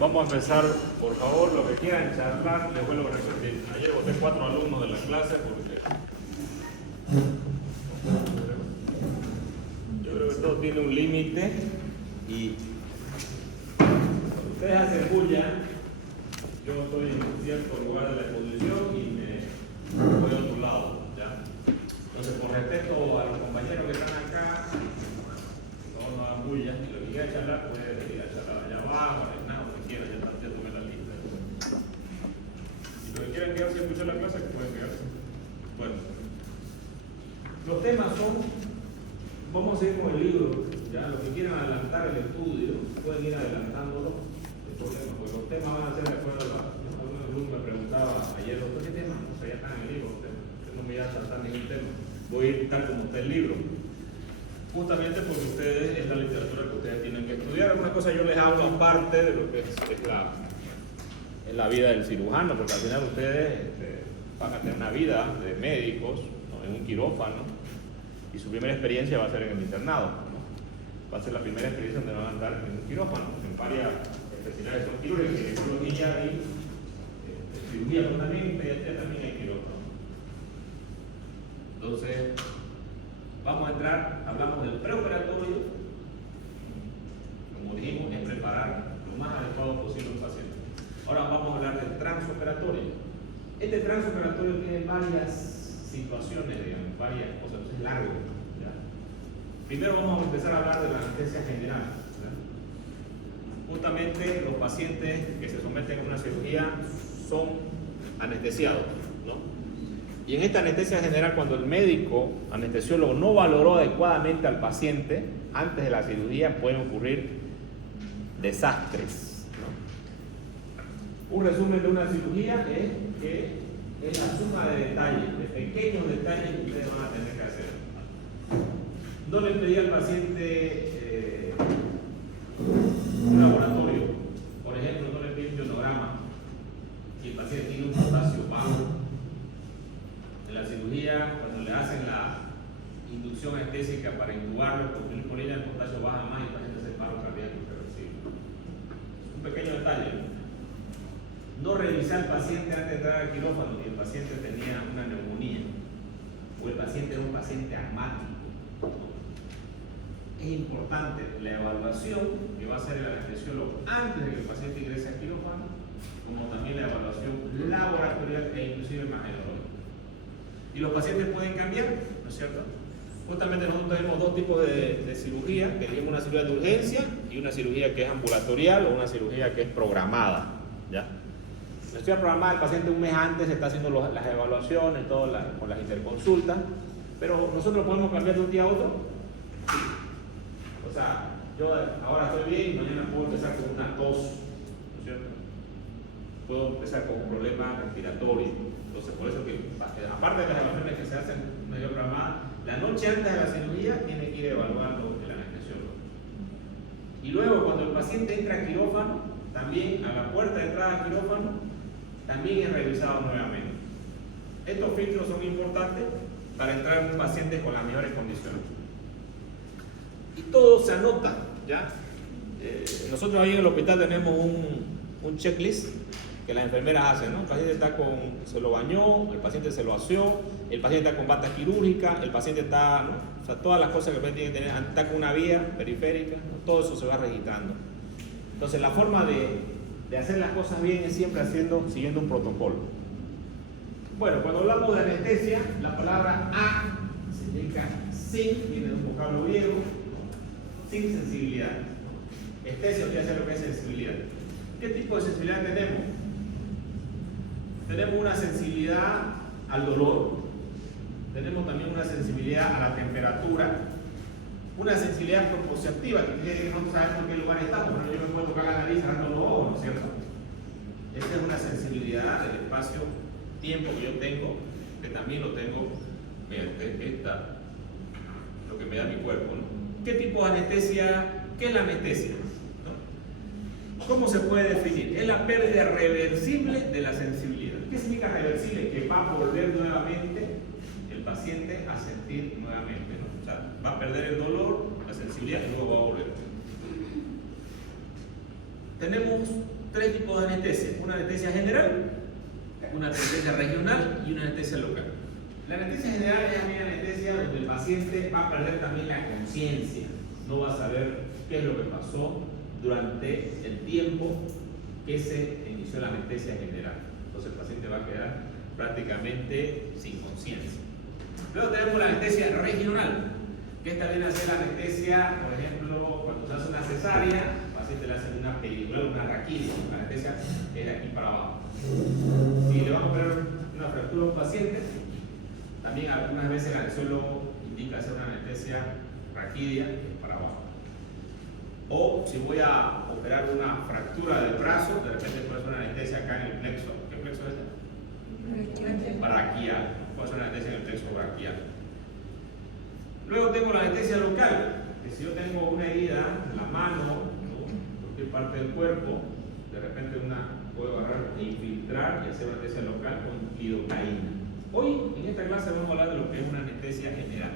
Vamos a empezar, por favor, lo que quieran charlar, les vuelvo a repetir. Ayer voté 4 alumnos de la clase porque yo creo que todo tiene un límite y cuando ustedes hacen bulla, yo estoy en cierto lugar de la exposición y me voy a otro lado, ¿ya? Entonces, por respeto a los compañeros que están acá, no hagan bulla, y lo que quiera charlar puede ir a charlar allá abajo, ya tomé la lista. Y los que quieran quedarse a escuchar la clase, que pueden quedarse. Bueno, los temas son, vamos a seguir con el libro, ya los que quieran adelantar el estudio, pueden ir adelantándolo, porque los temas van a ser de acuerdo a algunos alumnos me preguntaba ayer, doctor, ¿qué tema? No sé, ya está en el libro, usted no me iba a saltar ningún tema, voy a ir tal como está el libro. Justamente porque ustedes, es la literatura que ustedes tienen que estudiar. Algunas cosas yo les hablo aparte de lo que es la vida del cirujano, porque al final ustedes van a tener una vida de médicos, ¿no? En un quirófano, y su primera experiencia va a ser en el internado, ¿no? Va a ser la primera experiencia donde van a estar en un quirófano, en varias especialidades son quirúrgicas, ginecología y cirugía, pero también en pediatría también hay quirófano. Entonces, vamos a entrar, hablamos del preoperatorio, como dijimos, es preparar lo más adecuado posible al paciente. Ahora vamos a hablar del transoperatorio. Este transoperatorio tiene varias situaciones, digamos, varias cosas, es largo, ¿ya? Primero vamos a empezar a hablar de la anestesia general, ¿ya? Justamente los pacientes que se someten a una cirugía son anestesiados, ¿no? Y en esta anestesia general, cuando el médico anestesiólogo no valoró adecuadamente al paciente antes de la cirugía, pueden ocurrir desastres, ¿no? Un resumen de una cirugía es que es la suma de detalles, de pequeños detalles que ustedes van a tener que hacer. No le pedí al paciente un laboratorio, por ejemplo, no le pedí un ionograma. Si el paciente tiene un potasio bajo, en la cirugía, cuando le hacen la inducción anestésica para intubarlo con fenilcolina, el potasio baja más y el paciente hace paro cardíaco irreversible. Es un pequeño detalle. No revisar al paciente antes de entrar al quirófano si el paciente tenía una neumonía o el paciente era un paciente asmático. Es importante la evaluación que va a hacer el anestesiólogo antes de que el paciente ingrese al quirófano, como también la evaluación laboratorial e inclusive imagenológica. Y los pacientes pueden cambiar, ¿no es cierto? Justamente nosotros tenemos dos tipos de cirugía, que tenemos una cirugía de urgencia y una cirugía que es ambulatorial o una cirugía que es programada, ¿ya? La cirugía programada, el paciente un mes antes está haciendo las evaluaciones, con las interconsultas, pero nosotros podemos cambiar de un día a otro. Sí. O sea, yo ahora estoy bien y mañana puedo empezar con una tos, ¿no es cierto? Puedo empezar con un problema respiratorio. Entonces, por eso que, aparte de las evaluaciones que se hacen medio programada, la noche antes de la cirugía tiene que ir evaluando el anestesiólogo. Y luego, cuando el paciente entra a quirófano, también a la puerta de entrada a quirófano, también es revisado nuevamente. Estos filtros son importantes para entrar en un paciente con las mejores condiciones. Y todo se anota, ¿ya? Nosotros ahí en el hospital tenemos un checklist que las enfermeras hacen, ¿no? El paciente se lo bañó, el paciente se lo aseó, el paciente está con bata quirúrgica, el paciente está, ¿no? O sea, todas las cosas que el paciente tiene que tener, está con una vía periférica, ¿no? Todo eso se va registrando. Entonces, la forma de hacer las cosas bien es siempre siguiendo un protocolo. Bueno, cuando hablamos de anestesia, la palabra a significa sin, viene de un vocablo griego, ¿no? Sin sensibilidad. Estesia quiere decir lo que es sensibilidad. ¿Qué tipo de sensibilidad tenemos? Tenemos una sensibilidad al dolor, tenemos también una sensibilidad a la temperatura, una sensibilidad proprioceptiva, que quiere decir que no sabemos en qué lugar estamos, pero yo me puedo tocar la nariz cerrando los ojos, ¿no es cierto? Esta es una sensibilidad del espacio-tiempo que yo tengo, que también lo tengo mediante lo que me da mi cuerpo, ¿no? ¿Qué tipo de anestesia? ¿Qué es la anestesia? ¿Cómo se puede definir? Es la pérdida reversible de la sensibilidad. ¿Qué significa reversible? Que va a volver nuevamente el paciente a sentir nuevamente, ¿no? O sea, va a perder el dolor, la sensibilidad y luego va a volver. Tenemos tres tipos de anestesia: una anestesia general, una anestesia regional y una anestesia local. La anestesia general es aquella anestesia donde el paciente va a perder también la conciencia, no va a saber qué es lo que pasó durante el tiempo que se inició la anestesia general. Entonces el paciente va a quedar prácticamente sin conciencia. Luego tenemos la anestesia regional, que esta viene a ser la anestesia, por ejemplo, cuando se hace una cesárea, al paciente le hacen una peridural, una raquidia. La anestesia es de aquí para abajo. Si le vamos a poner una fractura a un paciente, también algunas veces el anestesiólogo indica hacer una anestesia raquidia, que es para abajo. O si voy a operar una fractura del brazo, de repente puedo hacer una anestesia acá en el plexo. ¿Qué plexo es este? Braquial. Puedo hacer una anestesia en el plexo braquial. Luego tengo la anestesia local, que si yo tengo una herida en la mano, ¿no?, cualquier parte del cuerpo, de repente puedo agarrar e infiltrar y hacer una anestesia local con lidocaína. Hoy en esta clase vamos a hablar de lo que es una anestesia general.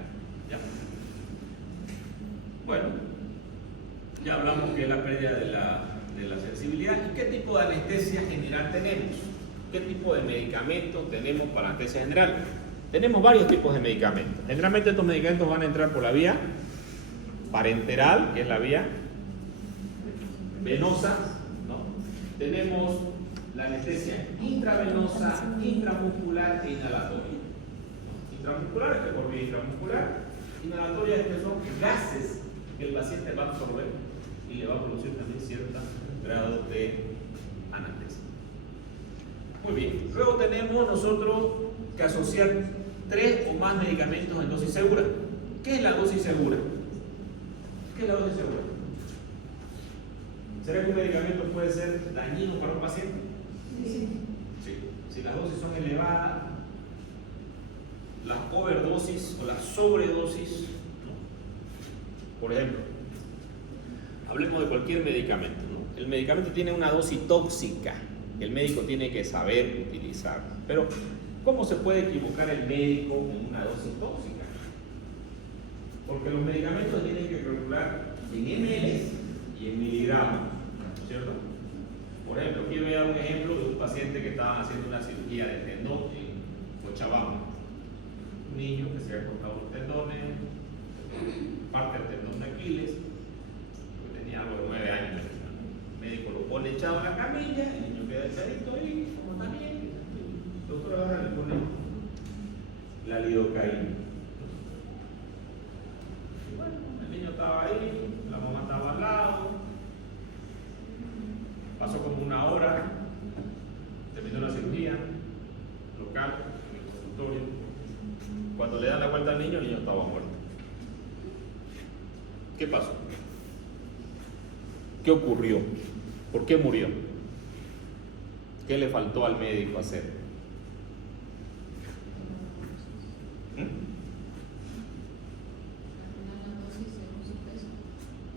¿Ya? Bueno, ya hablamos que es la pérdida de la sensibilidad. ¿Y qué tipo de anestesia general tenemos? ¿Qué tipo de medicamentos tenemos para anestesia general? Tenemos varios tipos de medicamentos. Generalmente estos medicamentos van a entrar por la vía parenteral, que es la vía venosa, ¿no? Tenemos la anestesia intravenosa, intramuscular e inhalatoria. Intramuscular es que por vía intramuscular, inhalatoria es que son gases que el paciente va a absorber y le va a producir también cierto grado de anestesia. Muy bien, luego tenemos nosotros que asociar 3 o más medicamentos en dosis segura. ¿Qué es la dosis segura? ¿Qué es la dosis segura? ¿Será que un medicamento puede ser dañino para un paciente? Sí. Si las dosis son elevadas, las overdosis o las sobredosis, ¿no? Por ejemplo, hablemos de cualquier medicamento, ¿no? El medicamento tiene una dosis tóxica que el médico tiene que saber utilizar. Pero, ¿cómo se puede equivocar el médico en una dosis tóxica? Porque los medicamentos tienen que calcular en ml y en miligramos, ¿no es cierto? Por ejemplo, aquí voy a dar un ejemplo de un paciente que estaba haciendo una cirugía de tendón en Cochabamba. Un niño que se había cortado los tendones, parte del tendón de Aquiles, que tenía algo de 9 años. El médico lo pone echado en la camilla, el niño queda echadito ahí, como también. El doctor ahora le pone la lidocaína. Y bueno, el niño estaba ahí, la mamá estaba al lado. Pasó como 1 hora, terminó la cirugía local en el consultorio. Cuando le dan la vuelta al niño, el niño estaba muerto. ¿Qué pasó? ¿Qué ocurrió? ¿Por qué murió? ¿Qué le faltó al médico hacer?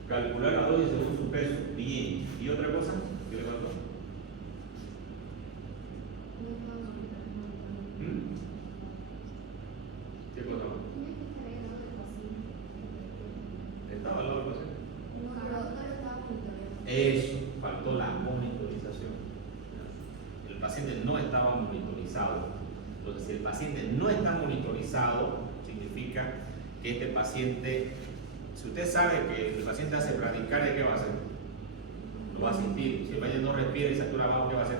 Calcular la dosis según su peso. Bien. ¿Y otra cosa? ¿Qué le faltó? ¿Qué cosa más? ¿Estaba al lado del paciente? Eso, faltó la monitorización. El paciente no estaba monitorizado. Entonces, si el paciente no está monitorizado, significa que este paciente, si usted sabe que el paciente hace bradicardia, ¿qué va a hacer? Lo va a sentir. Si el paciente no respira y satura abajo, ¿qué va a hacer?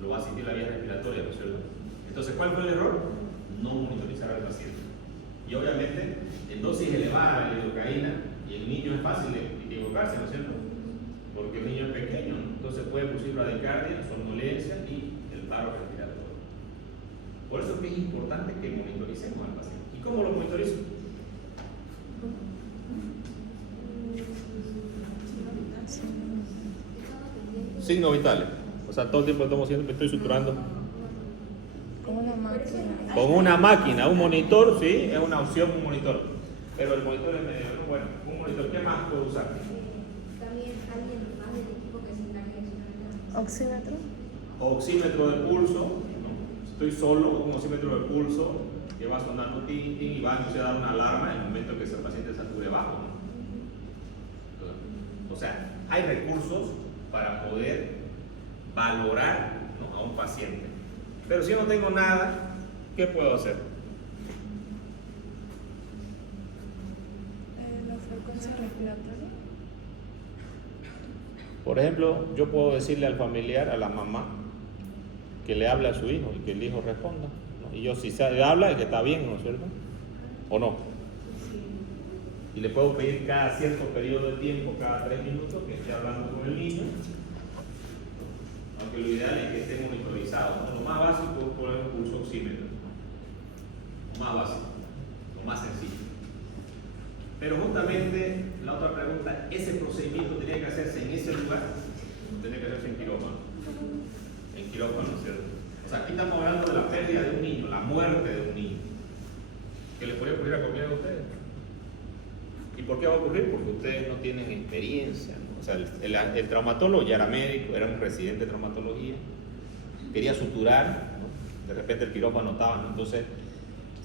Lo va a sentir la vía respiratoria, ¿no es cierto? Entonces, ¿cuál fue el error? No monitorizar al paciente. Y obviamente, en dosis elevadas de lidocaína, y el niño es fácil de equivocarse, ¿no es cierto? Porque el niño es pequeño, ¿no? Entonces puede producir bradicardia, somnolencia y el paro respiratorio. Por eso es que es importante que monitoricemos al paciente. ¿Y cómo lo monitorizo? Signos vitales. O sea, todo el tiempo estamos haciendo, me estoy suturando. Con una máquina. Con una máquina, un monitor, sí, es una opción, un monitor. Pero el monitor es medio, bueno, un monitor, ¿qué más puedo usar? También alguien más del equipo que se encargue de eso. Oxímetro. Oxímetro de pulso, ¿no? Estoy solo, un oxímetro de pulso que va sonando tin, tin, y va a dar una alarma en el momento que ese paciente sature bajo, ¿no? O sea, hay recursos para poder valorar, ¿no?, a un paciente. Pero si yo no tengo nada, ¿qué puedo hacer? La frecuencia respiratoria. Por ejemplo, yo puedo decirle al familiar, a la mamá, que le hable a su hijo y que el hijo responda, ¿no? Y yo, si se habla, es que está bien, ¿no es cierto? ¿O no? Y le puedo pedir cada cierto periodo de tiempo, cada 3 minutos, que esté hablando con el niño, aunque lo ideal es que esté monitorizado, ¿no? Lo más básico es poner un pulso oxímetro, lo más básico, lo más sencillo. Pero justamente la otra pregunta, ¿ese procedimiento tenía que hacerse en ese lugar o tenía que hacerse en quirófano? En quirófano, ¿cierto? O sea, aquí estamos hablando de la pérdida de un niño, la muerte de un niño. ¿Qué les podría ocurrir a cualquiera de ustedes? ¿Y por qué va a ocurrir? Porque ustedes no tienen experiencia, ¿no? O sea, el traumatólogo ya era médico, era un residente de traumatología, quería suturar, ¿no? De repente el quirófano estaba, ¿no? Entonces,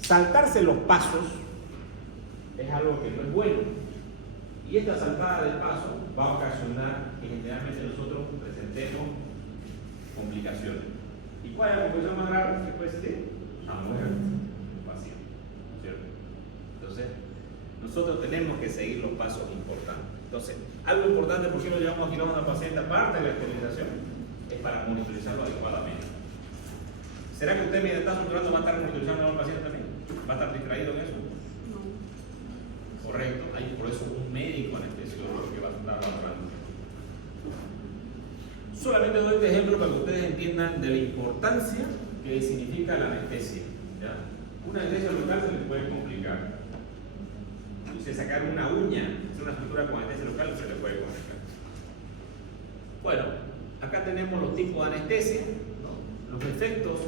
saltarse los pasos es algo que no es bueno. Y esta saltada de paso va a ocasionar que generalmente nosotros presentemos complicaciones. ¿Y cuál es la complicación más grave que puede existir? La muerte del paciente, ¿cierto? Entonces, nosotros tenemos que seguir los pasos importantes. Entonces, algo importante, ¿por qué lo llevamos a quirófano al paciente? Aparte de la esterilización, es para monitorizarlo adecuadamente. ¿Será que usted mientras está suturando va a estar monitorizando al paciente también? ¿Va a estar distraído en eso? Correcto, hay por eso un médico anestesiólogo que va a estar valorando. Solamente doy este ejemplo para que ustedes entiendan de la importancia que significa la anestesia, ¿ya? Una anestesia local se les puede complicar. Si sacar una uña, hacer una estructura con anestesia local, se les puede complicar. Bueno, acá tenemos los tipos de anestesia, ¿no? Los efectos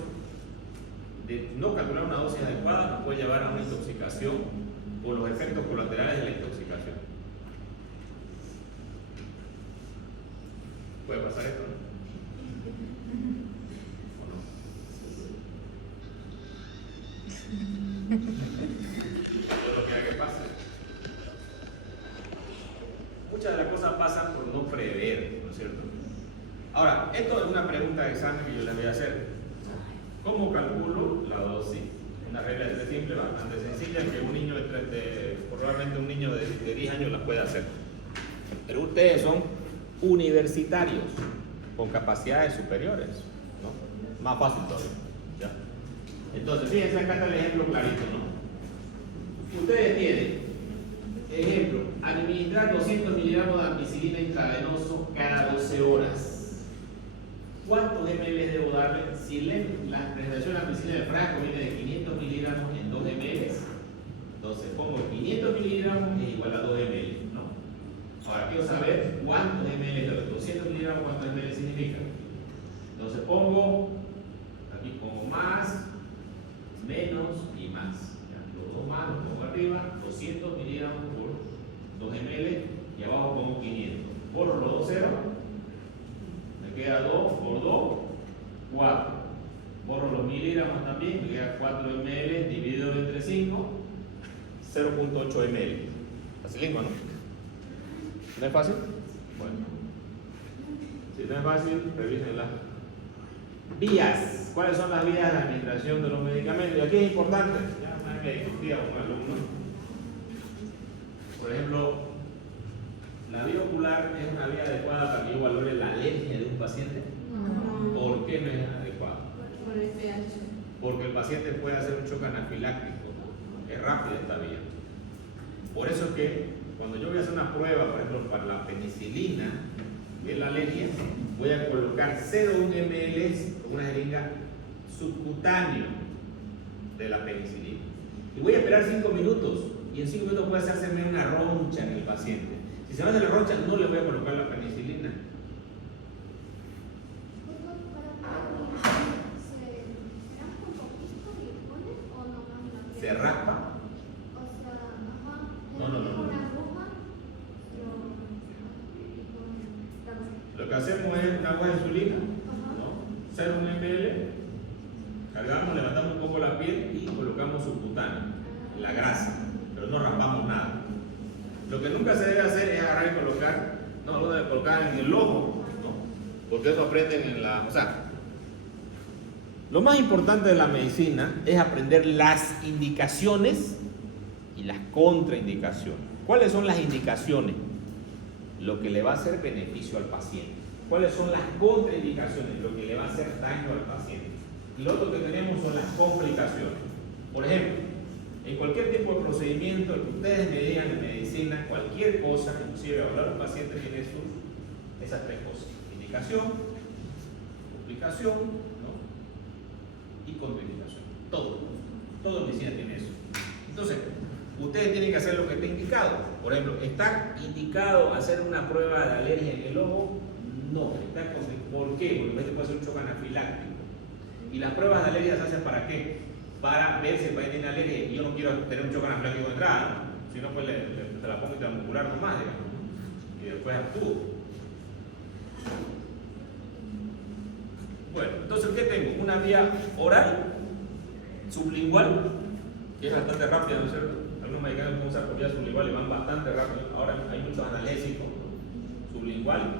de no calcular una dosis adecuada nos puede llevar a una intoxicación o los efectos colaterales de la intoxicación. ¿Puede pasar esto, no? ¿O no? Todo lo que haga que pase. Muchas de las cosas pasan por no prever, ¿no es cierto? Ahora, esto es una pregunta de examen que yo les voy a hacer. ¿Cómo calculo la dosis? Una regla de 3 simple, bastante sencilla, que un niño probablemente un niño de 10 años la puede hacer. Pero ustedes son universitarios con capacidades superiores, ¿no? Más fácil todavía, ¿ya? Entonces, fíjense, acá está el ejemplo clarito, ¿no? Ustedes tienen, ejemplo, administrar 200 miligramos de ampicilina intravenoso cada 12 horas. ¿Cuántos ml debo darle? Si la presentación de la ampicilina del frasco viene de 500 miligramos en 2 ml, entonces pongo 500 miligramos es igual a 2 ml, ¿no? Ahora quiero saber cuántos ml de los 200 miligramos, cuántos ml significa. Entonces aquí pongo más, menos y más. ¿Ya? Los dos más los pongo arriba, 200 miligramos por 2 ml y abajo pongo 500. Borro los dos ceros. Queda 2 por 2, 4. Borro los miligramos también, me queda 4 ml dividido entre 5, 0.8 ml. Facilísimo, ¿no? ¿No es fácil? Bueno. Si no es fácil, revísenla. Vías. ¿Cuáles son las vías de administración de los medicamentos? Y aquí es importante, ya me discutía con un alumno. Por ejemplo, ¿la vía ocular es una vía adecuada para que yo valore la alergia de un paciente? No. ¿Por qué no es adecuada? Por el pH. Porque el paciente puede hacer un choque anafiláctico. Es rápida esta vía. Por eso es que cuando yo voy a hacer una prueba, por ejemplo, para la penicilina, que es la alergia, voy a colocar 0,1 ml con una jeringa subcutáneo de la penicilina. Y voy a esperar 5 minutos. Y en 5 minutos puede hacerse una roncha en el paciente. Si se va a hacer la roncha, no le voy a colocar la penicilina. ¿Se raspa? No. Lo que hacemos es una agua de insulina, ¿no? 0,1 ml, cargamos, levantamos un poco la piel y colocamos subcutáneo, la grasa, pero no raspamos nada. Lo que nunca se debe hacer es agarrar y colocar, no lo debe colocar en el ojo, ¿no? porque eso aprenden en la... O sea, lo más importante de la medicina es aprender las indicaciones y las contraindicaciones. ¿Cuáles son las indicaciones? Lo que le va a hacer beneficio al paciente. ¿Cuáles son las contraindicaciones? Lo que le va a hacer daño al paciente. Y lo otro que tenemos son las complicaciones. Por ejemplo, en cualquier tipo de procedimiento, lo que ustedes me digan en medicina, cualquier cosa, inclusive hablar a un paciente, tiene esas tres cosas: indicación, complicación, ¿no? Y contraindicación. Todo en medicina tiene eso. Entonces, ustedes tienen que hacer lo que está indicado. Por ejemplo, ¿está indicado hacer una prueba de alergia en el ojo? No. ¿Por qué? Porque a veces puede ser un shock anafiláctico. ¿Y las pruebas de alergia se hacen para qué? Para ver si el paciente tiene alergia. Y yo no quiero tener un shock anafiláctico de entrada, ¿no? Si no, pues te la pongo intramuscular nomás, digamos. Y después actúo. Bueno, entonces, ¿qué tengo? Una vía oral, sublingual, que es bastante rápida, ¿no es cierto? Algunos medicamentos que usan por vía sublingual y van bastante rápido. Ahora hay muchos analgésicos, ¿no? Sublingual,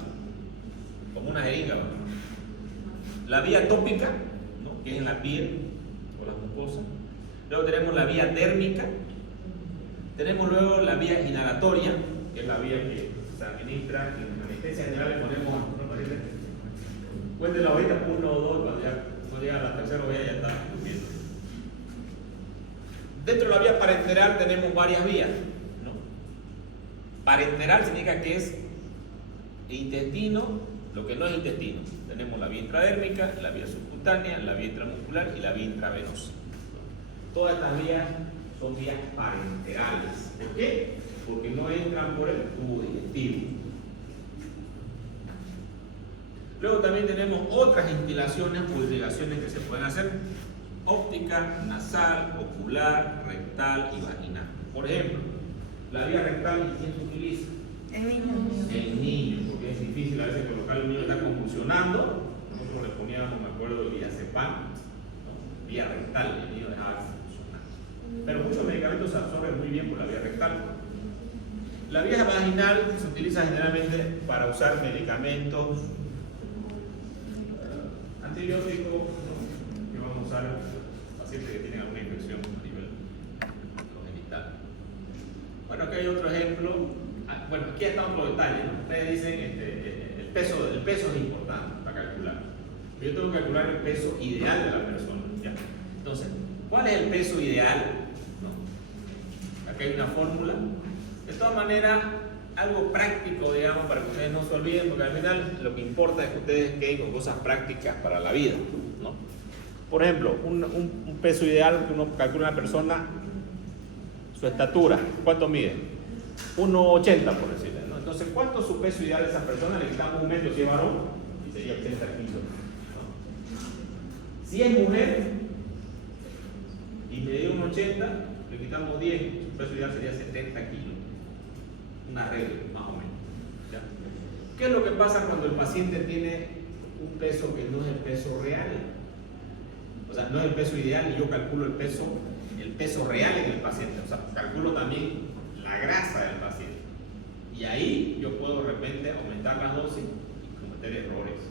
como una jeringa, ¿no? La vía tópica, ¿no? Que es en la piel o la mucosa. Luego tenemos la vía térmica. Tenemos luego la vía inhalatoria, que es la vía que se administra. En anestesia general le ponemos, ¿no parece? Cuéntenlo ahorita, 1 o 2, cuando ya no llega a la tercera vía ya está durmiendo. Dentro de la vía parenteral tenemos varias vías, ¿no? Parenteral significa que es intestino, lo que no es intestino. Tenemos la vía intradérmica, la vía subcutánea, la vía intramuscular y la vía intravenosa. Todas estas vías son vías parenterales. ¿Por qué? Porque no entran por el tubo digestivo. Luego también tenemos otras instilaciones o irrigaciones que se pueden hacer: óptica, nasal, ocular, rectal y vaginal. Por ejemplo, la vía rectal, ¿quién se utiliza? El niño. El niño, porque es difícil a veces colocar un niño que está convulsionando. Nosotros le poníamos, me acuerdo, diazepam, ¿no? Vía rectal, el niño dejaba de funcionar. Pero muchos medicamentos se absorben muy bien por la vía rectal. La vía vaginal se utiliza generalmente para usar medicamentos antibióticos, ¿no? Que vamos a usar pacientes que tienen alguna infección a nivel genital. Bueno, aquí hay otro ejemplo. Bueno, aquí están los detalles, ¿no? Ustedes dicen el peso es importante para calcular. Yo tengo que calcular el peso ideal de la persona, ¿ya? Entonces, ¿cuál es el peso ideal? ¿No? Aquí hay una fórmula. De todas maneras, algo práctico, digamos, para que ustedes no se olviden, porque al final lo que importa es que ustedes queden con cosas prácticas para la vida, ¿no? Por ejemplo, un peso ideal que uno calcula a una persona, su estatura, ¿cuánto mide? 1,80 por decirle, ¿no? Entonces, ¿cuánto es su peso ideal de esa persona? Le quitamos un metro si es varón y sería 80 kilos, ¿no? Si es mujer y mide 1,80, le quitamos 10, su peso ideal sería 70 kilos. Una regla, más o menos, ¿ya? ¿Qué es lo que pasa cuando el paciente tiene un peso que no es el peso real? O sea, no es el peso ideal y yo calculo el peso real en el paciente. O sea, calculo también la grasa del paciente. Y ahí yo puedo de repente aumentar las dosis y cometer errores.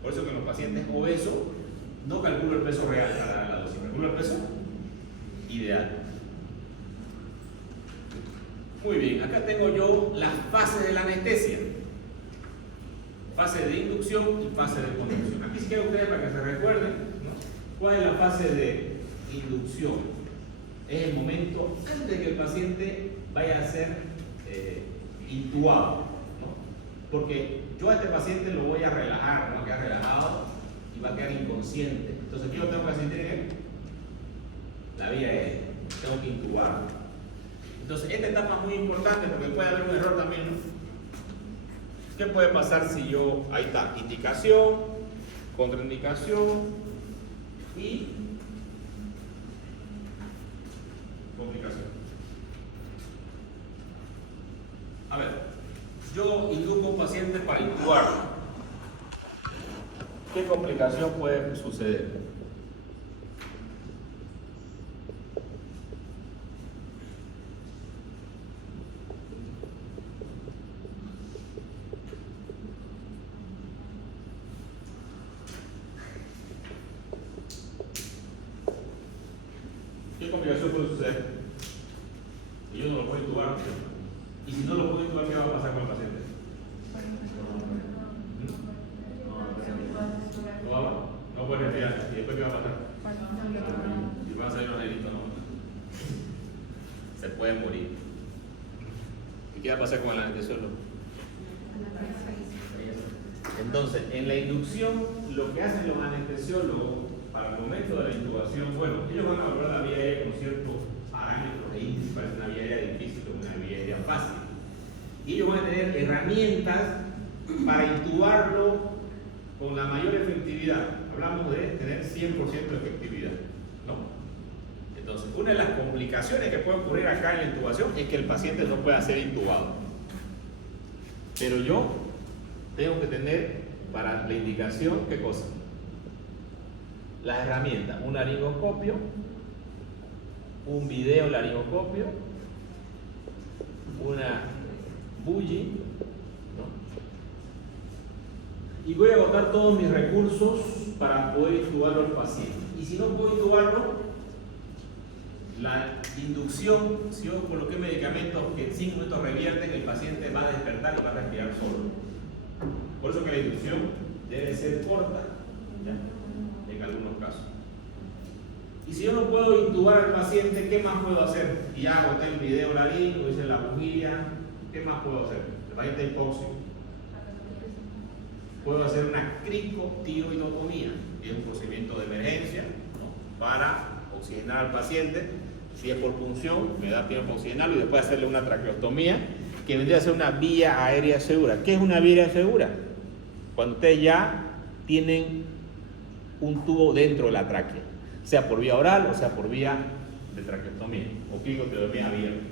Por eso que en los pacientes obesos no calculo el peso real para la dosis, calculo el peso ideal. Muy bien, acá tengo yo las fases de la anestesia. Fase de inducción y fase de conducción. Aquí si quiero ustedes para que se recuerden, ¿no? ¿Cuál es la fase de inducción? Es el momento antes de que el paciente vaya a ser intubado, ¿no? Porque yo a este paciente lo voy a relajar, no va a quedar relajado y va a quedar inconsciente. Entonces, ¿qué yo tengo que sentir? La vía es, tengo que intubar. Entonces, esta etapa es muy importante porque puede haber un error también, ¿no? ¿Qué puede pasar si yo, ahí está, indicación, contraindicación y complicación? A ver, yo induco a un paciente para intubarlo. ¿Qué complicación puede suceder? puede morir. ¿Y qué va a pasar con el anestesiólogo? Entonces, en la inducción, lo que hacen los anestesiólogos para el momento de la intubación, bueno, ellos van a evaluar la vía aérea con ciertos parámetros e índices, parece una vía aérea difícil o una vía aérea fácil. Y ellos van a tener herramientas para intubarlo con la mayor efectividad. Hablamos de tener 100% de efectividad, ¿no? Entonces, una de las complicaciones que puede ocurrir acá en la intubación es que el paciente no pueda ser intubado. Pero yo tengo que tener para la indicación, ¿qué cosa? Las herramientas, un laringoscopio, un video laringoscopio, una bully, ¿no? Y voy a agotar todos mis recursos para poder intubarlo al paciente. Y si no puedo intubarlo, la inducción, si yo coloqué medicamentos que en 5 minutos revierten, el paciente va a despertar y va a respirar solo. Por eso que la inducción debe ser corta, ¿ya? En algunos casos. Y si yo no puedo intubar al paciente, ¿qué más puedo hacer? Y ya agoté el video laringo, hice la bujía, ¿qué más puedo hacer? El paciente hipóxico. Puedo hacer una cricotiroidotomía, que es un procedimiento de emergencia, ¿no? Para oxigenar al paciente. Si es por punción, me da tiempo para oxigenarlo y después hacerle una traqueostomía, que vendría a ser una vía aérea segura. ¿Qué es una vía aérea segura? Cuando ustedes ya tienen un tubo dentro de la tráquea, sea por vía oral o sea por vía de traqueostomía o cricotiroidotomía abierta.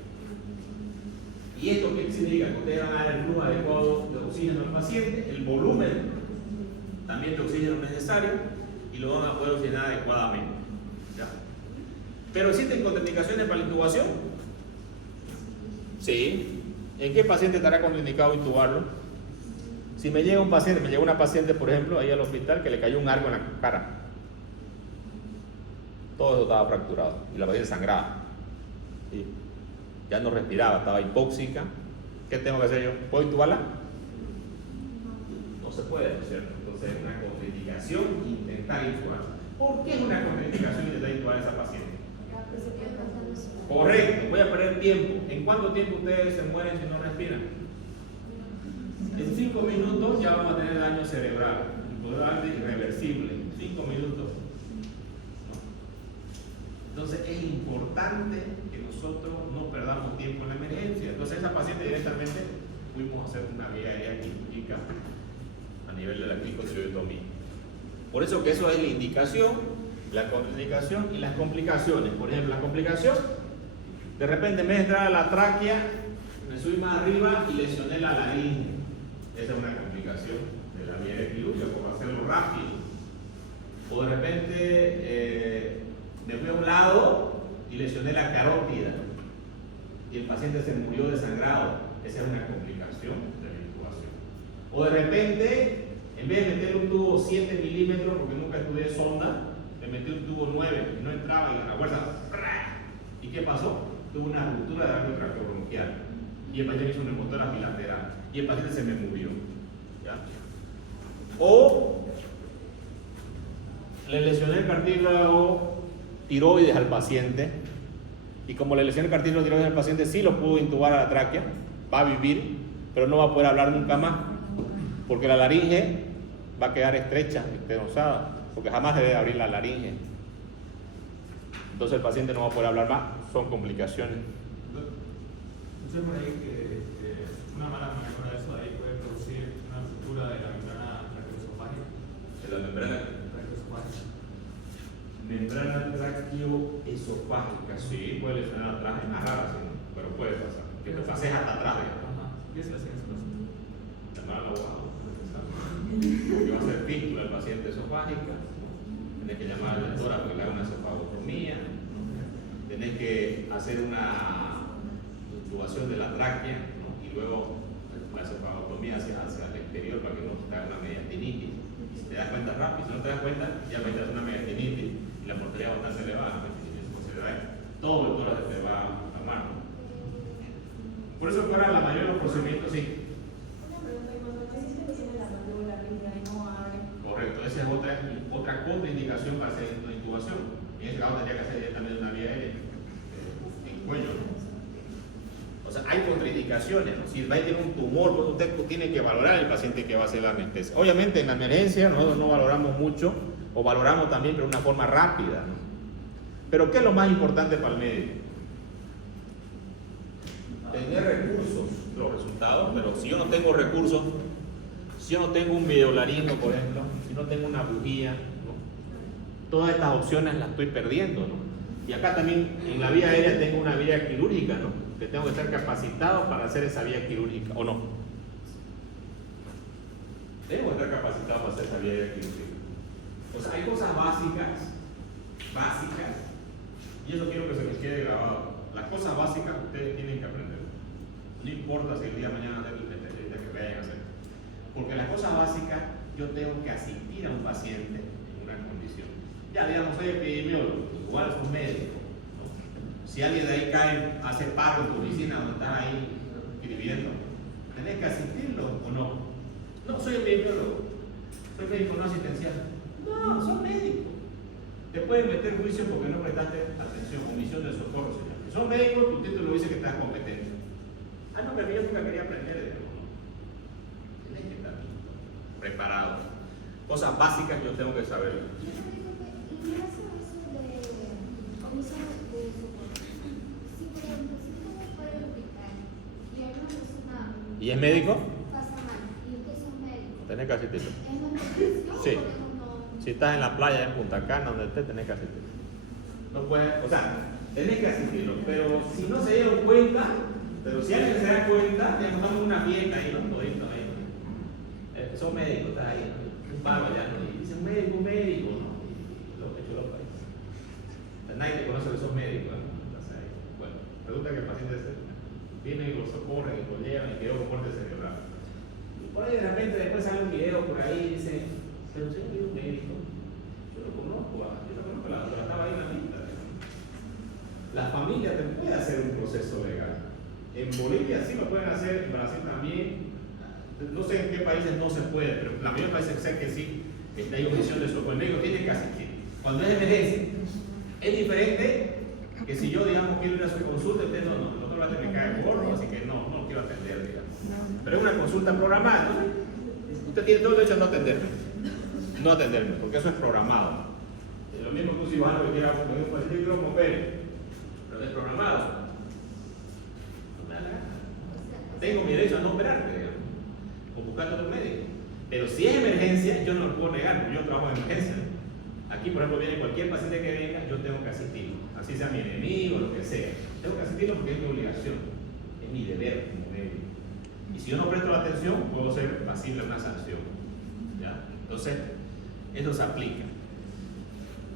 ¿Y esto qué significa? Que ustedes van a dar el flujo adecuado de oxígeno al paciente, el volumen también de oxígeno necesario y lo van a poder oxigenar adecuadamente. ¿Ya? ¿Pero existen contraindicaciones para la intubación? Sí. ¿En qué paciente estará contraindicado intubarlo? Si me llega un paciente, me llega una paciente, por ejemplo, ahí al hospital que le cayó un arco en la cara. Todo eso estaba fracturado y la paciente sangraba. ¿Sí? Ya no respiraba, estaba hipóxica. ¿Qué tengo que hacer yo? ¿Puedo intubarla? No se puede, ¿no es cierto? Entonces es una contraindicación intentar intubarla. ¿Por qué es una contraindicación intentar intubar a esa paciente? Correcto, voy a perder tiempo. ¿En cuánto tiempo ustedes se mueren si no respiran? En 5 minutos ya vamos a tener daño cerebral, irreversible. 5 minutos. Entonces es importante que nosotros no perdamos tiempo en la emergencia. Entonces esa paciente directamente fuimos a hacer una vía aérea quirúrgica a nivel de la cricotiroidotomía. Por eso que eso es la indicación, la contraindicación y las complicaciones. Por ejemplo, la complicación, de repente en vez de entrar a la tráquea, me subí más arriba y lesioné la laringe. Esa es una complicación de la vía aérea quirúrgica, por hacerlo rápido. O de repente me fui a un lado y lesioné la carótida y el paciente se murió desangrado. Esa es una complicación de la intubación. O de repente, en vez de meter un tubo 7 milímetros, porque nunca estudié sonda, le metí un tubo 9 y no entraba y a la fuerza, ¿y qué pasó? Tuvo una ruptura de algo traqueobronquial y el paciente hizo una neumotórax bilateral y el paciente se me murió. ¿Ya? O le lesioné el cartílago tiroides al paciente y como le lesioné el cartílago tiroides al paciente sí lo pudo intubar a la tráquea, va a vivir, pero no va a poder hablar nunca más porque la laringe va a quedar estrecha, estenosada, porque jamás debe abrir la laringe. Entonces el paciente no va a poder hablar más, son complicaciones. Entonces por ahí que una mala maniobra de eso de ahí puede producir una ruptura de la membrana traqueoesofágica. ¿De la membrana? Traqueoesofágica. Membrana traqueoesofágica, sí, puede lesionar atrás, es más rara, sí, pero puede pasar. Que te pases hasta atrás. Ajá. ¿Qué es la ciencia? Llamar al abogado, porque va a ser fístula el paciente esofágica. Tenés que llamar al doctor a que le haga una esofagotomía. Tenés que hacer una intubación de la tráquea, ¿no? Y luego la esofagotomía hacia el exterior para que no te haga una mediastinitis. Y si te das cuenta rápido, si no te das cuenta, ya me das una mediastinitis y la mortalidad bastante elevada. Todo el tórax te va a mano. Por eso que ahora la mayoría de los procedimientos sí. Correcto, esa es otra contraindicación para hacer una intubación. En ese caso tendría que hacer directamente una vía aérea en cuello, ¿no? hay contraindicaciones, ¿no? Si va a tener un tumor, pues usted tiene que valorar al paciente que va a hacer la anestesia. Obviamente en la emergencia nosotros no valoramos mucho, o valoramos también pero de una forma rápida, ¿no? Pero ¿qué es lo más importante para el médico? Tener recursos, los resultados, pero si yo no tengo recursos, si yo no tengo un videolarino, por ejemplo, si no tengo una bujía, ¿no? Todas estas opciones las estoy perdiendo, ¿no? Y acá también en la vía aérea tengo una vía quirúrgica, ¿no? Que tengo que estar capacitado para hacer esa vía quirúrgica, ¿o no? Tengo que estar capacitado para hacer esa vía quirúrgica. O sea, hay cosas básicas, y eso quiero que se les quede grabado. Las cosas básicas ustedes tienen que aprender. No importa si el día de mañana es el que vayan a hacer. Porque las cosas básicas yo tengo que asistir a un paciente en una condición. Ya digamos, soy epidemiólogo, igual es un médico, ¿no? Si alguien de ahí cae, hace paro en tu oficina donde estás ahí escribiendo, ¿tenés que asistirlo o no? No, soy epidemiólogo, soy médico no asistencial. No, son médicos. Te pueden meter juicio porque no prestaste atención, omisión de socorro, señor. Si son médicos, tu título dice que estás competente. Ah, no, pero yo nunca quería aprender de nuevo. Tienes que estar preparado. Cosas básicas yo tengo que saber. ¿Y es médico? Tenés que asistir. Sí. Si estás en la playa en Punta Cana, donde estés, tenés que asistir. No puedes, o sea, tenés que asistirlo, pero si no se dieron cuenta, pero si alguien se da cuenta, ya nos damos una fiesta ahí, ¿no? Todito ahí, ¿no? Son médicos, está ahí, ¿no? Un palo allá, ¿no? Y dicen médico, ¿no? Y lo que hecho los países. Nadie te conoce que sos médico, ¿no? Entonces, ahí. Bueno, resulta que el paciente viene y lo socorren y lo llevan y quedó con muerte cerebral. Y por ahí de repente después sale un video por ahí y dice, pero si yo un médico, yo lo conozco, la doctora estaba ahí en la lista. La familia te puede hacer un proceso legal. En Bolivia sí lo pueden hacer, en Brasil también. No sé en qué países no se puede, pero la mayoría de países sé que sí, hay omisión de socorro. El médico tiene que asistir. Cuando es emergencia, es diferente que si yo, digamos, quiero ir a su consulta, usted no, el doctor va a tener que caer gordo, así que no lo quiero atender, digamos. Pero es una consulta programada, ¿no? Usted tiene todo el derecho a no atenderme, porque eso es programado. Es lo mismo que un cirujano que quiera un paciente que quiero mover, pero es programado. No me da la gana. Tengo mi derecho a no operarte, digamos, o buscarte otro médico. Pero si es emergencia, yo no lo puedo negar, porque yo trabajo en emergencia. Aquí, por ejemplo, viene cualquier paciente que venga, yo tengo que asistirlo. Así sea mi enemigo, lo que sea. Tengo que asistirlo porque es mi obligación, es mi deber como médico. Y si yo no presto la atención, puedo ser pasible a una sanción. ¿Ya? Entonces, eso se aplica.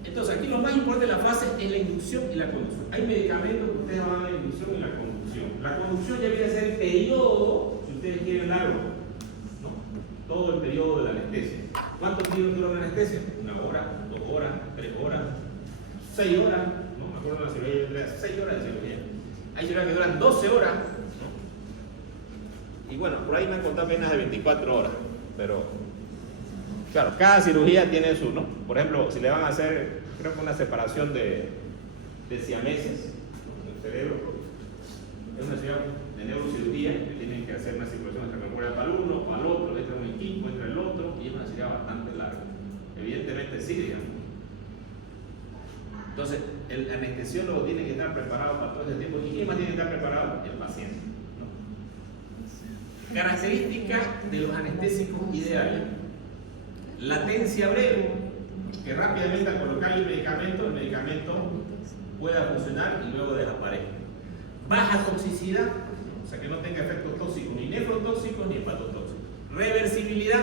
Entonces, aquí lo más importante de la fase es la inducción y la conducción. Hay medicamentos que ustedes van a la inducción y la conducción. La conducción ya viene a ser el periodo, si ustedes quieren largo, ¿no? Todo el periodo de la anestesia. ¿Cuánto tiempo dura una anestesia? 1 hora, 2 horas, 3 horas, 6 horas. No me acuerdo de la cirugía, 6 horas de cirugía. Hay cirugías que duran 12 horas, ¿no? Y bueno, por ahí me han contado apenas de 24 horas, pero claro, cada cirugía tiene su, ¿no? Por ejemplo, si le van a hacer, creo que una separación de siameses, ¿no? En el cerebro, es una cirugía de neurocirugía que tienen que hacer una circulación extracorpórea para el uno, para el otro, entra un equipo, entra el otro, y es una cirugía bastante larga. Evidentemente sí, digamos. Entonces, el anestesiólogo tiene que estar preparado para todo ese tiempo. ¿Y quién más tiene que estar preparado? El paciente, ¿no? Características de los anestésicos ideales. Latencia breve, que rápidamente al colocar el medicamento pueda funcionar y luego desaparezca. Baja toxicidad, o sea que no tenga efectos tóxicos, ni nefrotóxicos ni hepatotóxicos. Reversibilidad,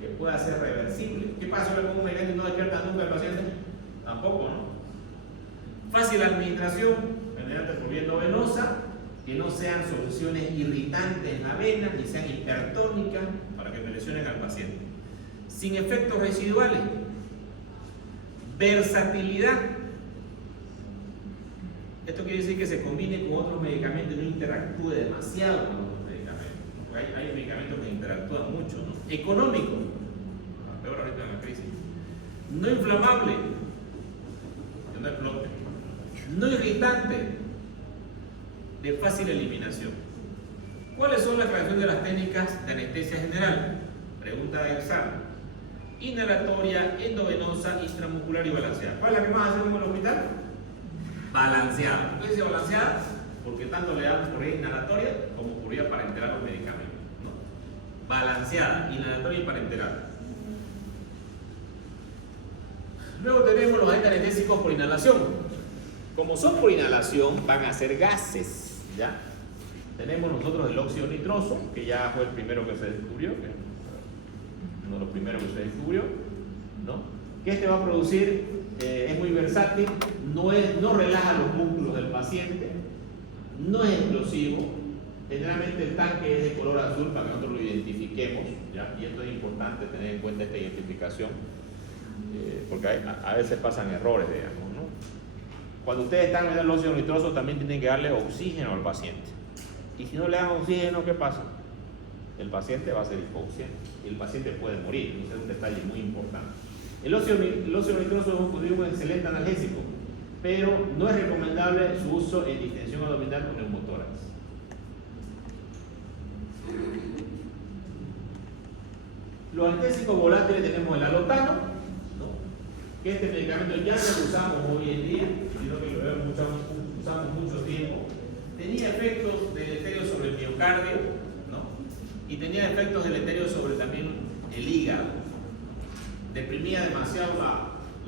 que pueda ser reversible. ¿Qué pasa si le pongo un medicamento y no despierta nunca el paciente? Tampoco, ¿no? Fácil administración, mediante por vía venosa, que no sean soluciones irritantes en la vena, ni sean hipertónicas para que me lesionen al paciente. Sin efectos residuales. Versatilidad. Esto quiere decir que se combine con otros medicamentos y no interactúe demasiado con otros medicamentos. Porque hay medicamentos que interactúan mucho, ¿no? Económico, peor ahorita en la crisis. No inflamable, que no explote. No irritante, de fácil eliminación. ¿Cuáles son las clasificaciones de las técnicas de anestesia general? Pregunta de examen. Inhalatoria, endovenosa, intramuscular y balanceada. ¿Cuál es la que más hacemos en el hospital? Balanceada. ¿Por qué dice balanceada? Porque tanto le damos por vía inhalatoria como por vía parenteral los medicamentos, ¿no? Balanceada, inhalatoria y parenteral. Luego tenemos los agentes anestésicos por inhalación. Como son por inhalación, van a ser gases, ¿ya? Tenemos nosotros el óxido nitroso, que ya fue el primero que se descubrió, que uno de los primeros que se descubrió, ¿no? Que este va a producir, es muy versátil, no relaja los músculos del paciente, no es explosivo, generalmente el tanque es de color azul para que nosotros lo identifiquemos, ¿ya? Y esto es importante tener en cuenta esta identificación, porque a veces pasan errores, digamos, ¿no? Cuando ustedes están en el óxido nitroso también tienen que darle oxígeno al paciente, y si no le dan oxígeno, ¿qué pasa? El paciente va a ser hipoxia y el paciente puede morir. Ese es un detalle muy importante. El óxido nitroso es un excelente analgésico, pero no es recomendable su uso en distensión abdominal con neumotórax. Los anestésicos volátiles tenemos el alotano, ¿no? Que este medicamento ya no lo usamos hoy en día, sino que lo usamos mucho tiempo. Tenía efectos deleterios sobre el miocardio, y tenía efectos deleterios sobre también el hígado. Deprimía demasiado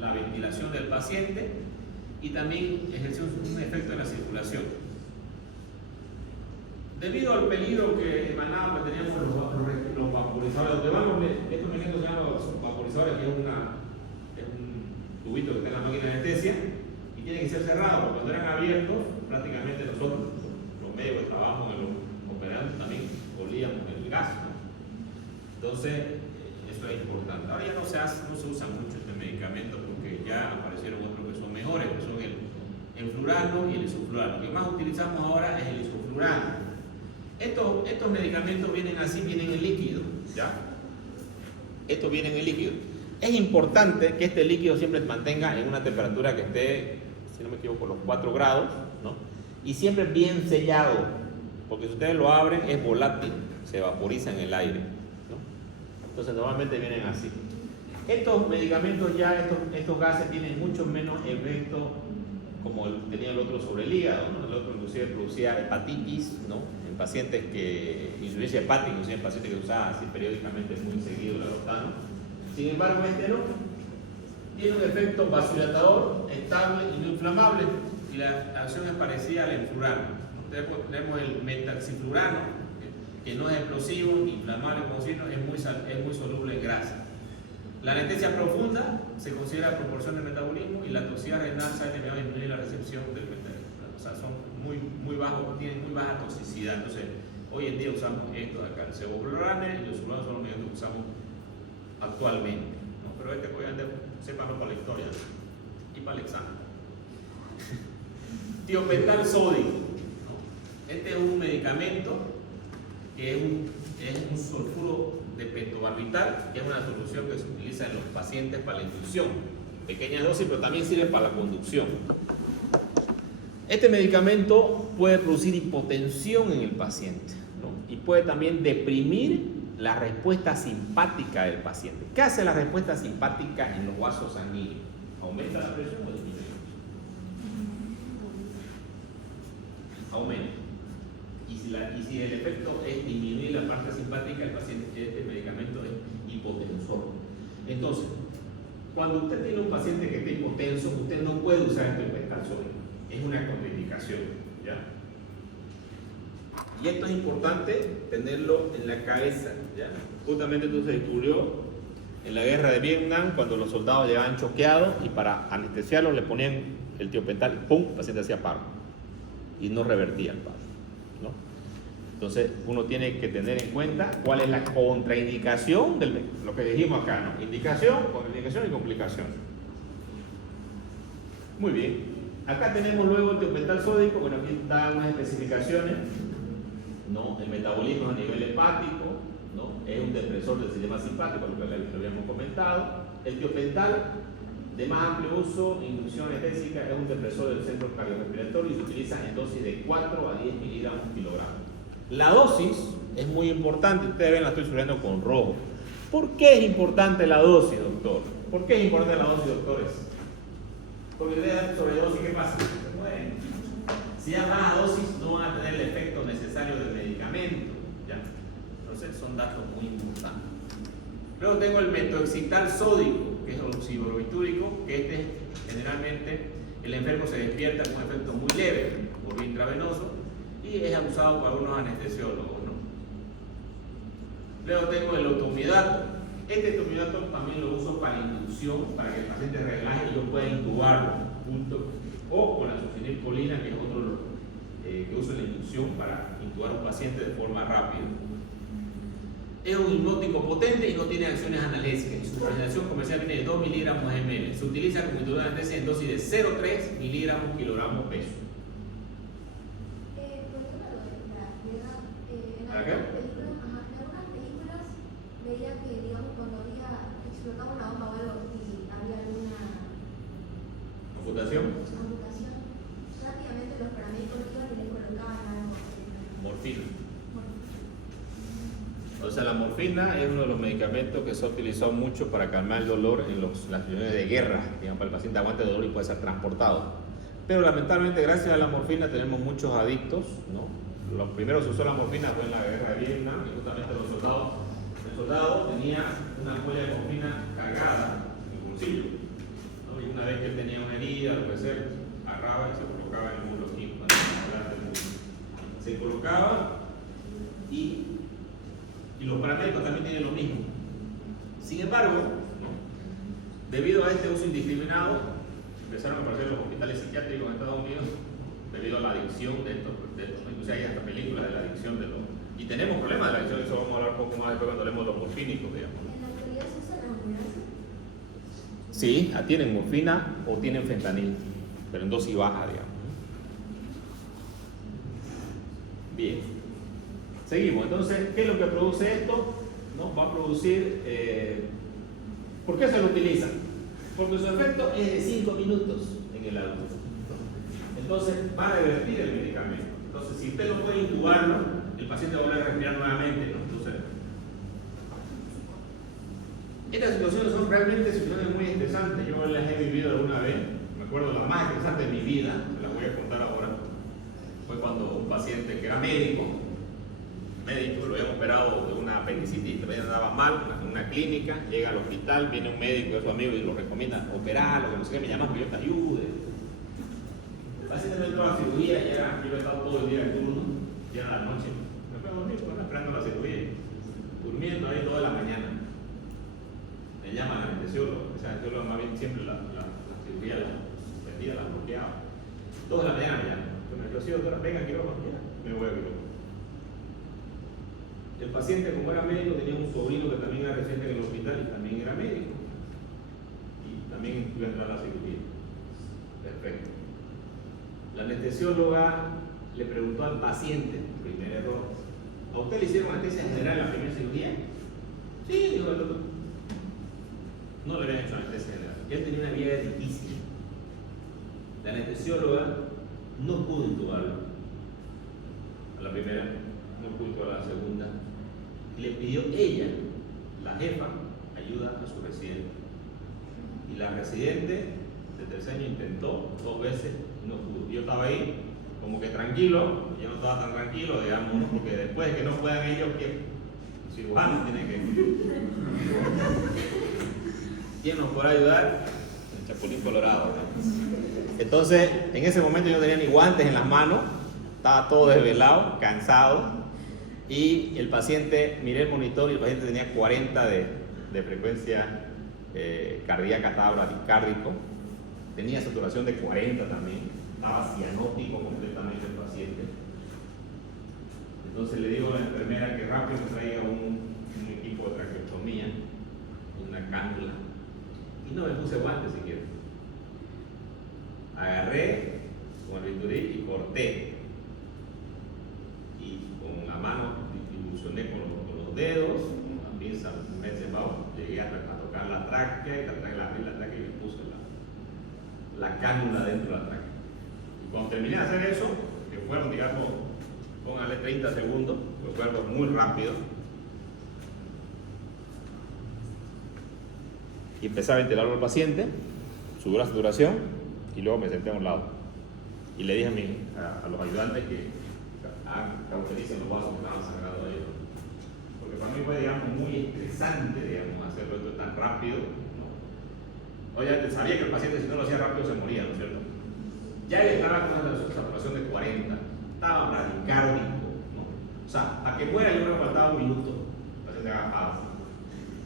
la ventilación del paciente y también ejerció un efecto en la circulación. Debido al peligro que emanaba, pues teníamos los vaporizadores. Estos medicamentos se llaman vaporizadores, que es un tubito que está en la máquina de anestesia y tiene que ser cerrado, porque cuando eran abiertos, prácticamente nosotros, los médicos que trabajamos en los operantes, también olíamos el gas, ¿no? Entonces, eso es importante. Ahora ya no se usa mucho este medicamento porque ya aparecieron otros que son mejores, que son el flurano y el isoflurano. Lo que más utilizamos ahora es el isoflurano. Estos medicamentos vienen así, vienen en líquido, ¿ya? Estos vienen en líquido. Es importante que este líquido siempre se mantenga en una temperatura que esté, si no me equivoco, los 4 grados, ¿no? Y siempre bien sellado, porque si ustedes lo abren es volátil, se vaporiza en el aire, ¿no? Entonces normalmente vienen así. Estos medicamentos ya, estos gases tienen mucho menos efecto como tenía el otro sobre el hígado, ¿no? El otro inclusive producía hepatitis, ¿no? En pacientes que, insuficiencia hepática, inclusive en pacientes que usaban así periódicamente muy seguido el alotano. Sin embargo, este no. Tiene un efecto vasodilatador, estable y no inflamable, y la acción es parecida al enflurano. Tenemos el metaxiflurano, que no es explosivo ni inflamable como si no, es muy soluble en grasa. La anestesia profunda se considera proporción del metabolismo y la toxicidad renal se ha determinado disminuir la recepción del metabolismo. O sea, son muy bajos, tienen muy baja toxicidad. Entonces, hoy en día usamos esto de acá, el sevoflurane y los fluoranos son los medicamentos que usamos actualmente, ¿no? Pero este obviamente sépanlo para la historia y para el examen. Tiopental sódico, ¿no? Este es un medicamento que es un sulfuro de pentobarbital, que es una solución que se utiliza en los pacientes para la inducción. Pequeñas dosis, pero también sirve para la conducción. Este medicamento puede producir hipotensión en el paciente, ¿no? Y puede también deprimir la respuesta simpática del paciente. ¿Qué hace la respuesta simpática en los vasos sanguíneos? ¿Aumenta la presión o disminuye? Aumenta. Y si el efecto es disminuir la parte simpática del paciente, este medicamento es hipotensor. Entonces, cuando usted tiene un paciente que esté hipotenso, usted no puede usar este tiopental sódico. Es una contraindicación, ¿ya? Y esto es importante tenerlo en la cabeza, ¿ya? Justamente esto se descubrió en la guerra de Vietnam, cuando los soldados llegaban choqueados y para anestesiarlos le ponían el tiopental y ¡pum! El paciente hacía paro y no revertía el paro, ¿no? Entonces uno tiene que tener en cuenta cuál es la contraindicación de lo que dijimos acá, ¿no? Indicación, contraindicación y complicación. Muy bien. Acá tenemos luego el tiopental sódico. Bueno, aquí están unas especificaciones, ¿no? El metabolismo a nivel hepático, ¿no? Es un depresor del sistema simpático, lo habíamos comentado. El tiopental, de más amplio uso, inducción anestésica, es un depresor del centro cardiorrespiratorio y se utiliza en dosis de 4 a 10 miligramos por kilogramo. La dosis es muy importante, ustedes ven, la estoy subiendo con rojo. ¿Por qué es importante la dosis, doctor? ¿Por qué es importante la dosis, doctores? Porque ustedes sobredosis, ¿qué pasa? Se mueren. Si ya baja dosis, no van a tener el efecto necesario del medicamento. ¿Ya? Entonces son datos muy importantes. Luego tengo el metoxital sódico, que es el oxibarbitúrico, que generalmente el enfermo se despierta con un efecto muy leve, por vía intravenoso, y es abusado por algunos anestesiólogos, ¿no? Luego tengo el otomidato. Este tomidato también lo uso para inducción, para que el paciente relaje y yo pueda intubarlo, junto, o con la succinilcolina, que es otro que uso en la inducción para intubar a un paciente de forma rápida. Es un hipnótico potente y no tiene acciones analgésicas. Y su presentación comercial viene de 2 miligramos ml. Se utiliza como inductor de anestesia en dosis de 0,3 miligramos kilogramo peso. ¿Por qué no lo de ¿Para qué? en algunas películas veía que, digamos, cuando había explotado una bomba o algo y había alguna ¿Computación? amputación, rápidamente los paramédicos iban y le colocaban algo. Morfina. O sea, la morfina es uno de los medicamentos que se ha utilizado mucho para calmar el dolor en las situaciones de guerra, digamos, para el paciente aguante el dolor y puede ser transportado. Pero lamentablemente, gracias a la morfina tenemos muchos adictos, ¿no? Los primeros se usó la morfina fue en la guerra de Vietnam, y justamente el soldado tenía una ampolla de morfina cargada en el bolsillo, ¿no? Y una vez que él tenía una herida, lo que sea, agarraba y se colocaba en el muslo aquí, para hablar del muslo. Se colocaba y los paramédicos también tienen lo mismo. Sin embargo, ¿no? Debido a este uso indiscriminado, empezaron a aparecer los hospitales psiquiátricos en Estados Unidos debido a la adicción de estos, incluso hay hasta películas de la adicción de los... Y tenemos problemas de la adicción, eso vamos a hablar un poco más después cuando hablemos de los morfínicos, digamos. ¿En la actualidad se usa la ambulancia? Sí, tienen morfina o tienen fentanil, pero en dosis baja, digamos. Bien. Seguimos. Entonces, ¿qué es lo que produce esto? ¿No? Va a producir... ¿Por qué se lo utiliza? Porque su efecto es de 5 minutos en el adulto. Entonces, va a revertir el medicamento. Entonces, si usted no puede intubarlo, el paciente va a volver a respirar nuevamente, ¿no? Entonces, estas situaciones son realmente situaciones muy interesantes. Yo las he vivido alguna vez. Me acuerdo la más interesante de mi vida, se las voy a contar ahora. Fue cuando un paciente que era médico, lo habían operado de una apendicitis, también andaba mal en una clínica, llega al hospital, viene un médico que es su amigo y lo recomienda operarlo, que no sé qué, me llamas que yo te ayude. El paciente no entró a la cirugía, yo he estado todo el día en turno, ya en la noche, me fui a dormir, esperando la cirugía, durmiendo ahí toda la mañana. Me llaman al anestesiólogo, ese anestesiólogo más bien siempre la cirugía la suspendía, la bloqueaba. 2 de la mañana me llaman, yo me digo, sí doctora, venga quirófano, ya, me voy a quirófano. El paciente, como era médico, tenía un sobrino que también era residente en el hospital y también era médico. Y también iba a entrar a la cirugía. Perfecto. La anestesióloga le preguntó al paciente, primer error, ¿a usted le hicieron anestesia general en la primera cirugía? Sí, dijo el doctor. No le habían hecho anestesia general. Él tenía una vida difícil. La anestesióloga no pudo intubarlo a la primera, no pudo intubar a la segunda. Y le pidió ella, la jefa, ayuda a su residente. Y la residente de tercer año intentó 2 veces, no pudo. Yo estaba ahí como que tranquilo, yo no estaba tan tranquilo, digamos, ¿no? Porque después de que no puedan ellos, ¿quién? El cirujano tiene que... ¿Quién nos podrá ayudar? El Chapulín Colorado, ¿no? Entonces, en ese momento yo no tenía ni guantes en las manos, estaba todo desvelado, cansado. Y el paciente, miré el monitor y el paciente tenía 40 de frecuencia cardíaca, estaba bradicárdico, tenía saturación de 40 también, estaba cianótico completamente el paciente. Entonces le digo a la enfermera que rápido me traiga un equipo de traqueotomía, una cánula, y no me puse guantes siquiera. Agarré con el bisturí y corté. Con la mano difusioné con los dedos, con la pinza, llegué a tocar la tráquea y la tráquea y le puse la cánula dentro de la tráquea. Y cuando terminé de hacer eso, que fueron, digamos, póngale 30 segundos, lo vuelvo muy rápido. Y empecé a ventilarlo al paciente, subió la saturación y luego me senté a un lado. Y le dije a los ayudantes que cautelicen los vasos que estaban sangrando ahí. Porque para mí fue, digamos, muy estresante, digamos, hacerlo esto tan rápido, ¿no? Obviamente sabía que el paciente, si no lo hacía rápido, se moría, ¿no es cierto? Ya él estaba con una saturación de 40, estaba bradicárdico, ¿no? O sea, a que fuera yo creo que faltaba un minuto, el paciente agajado.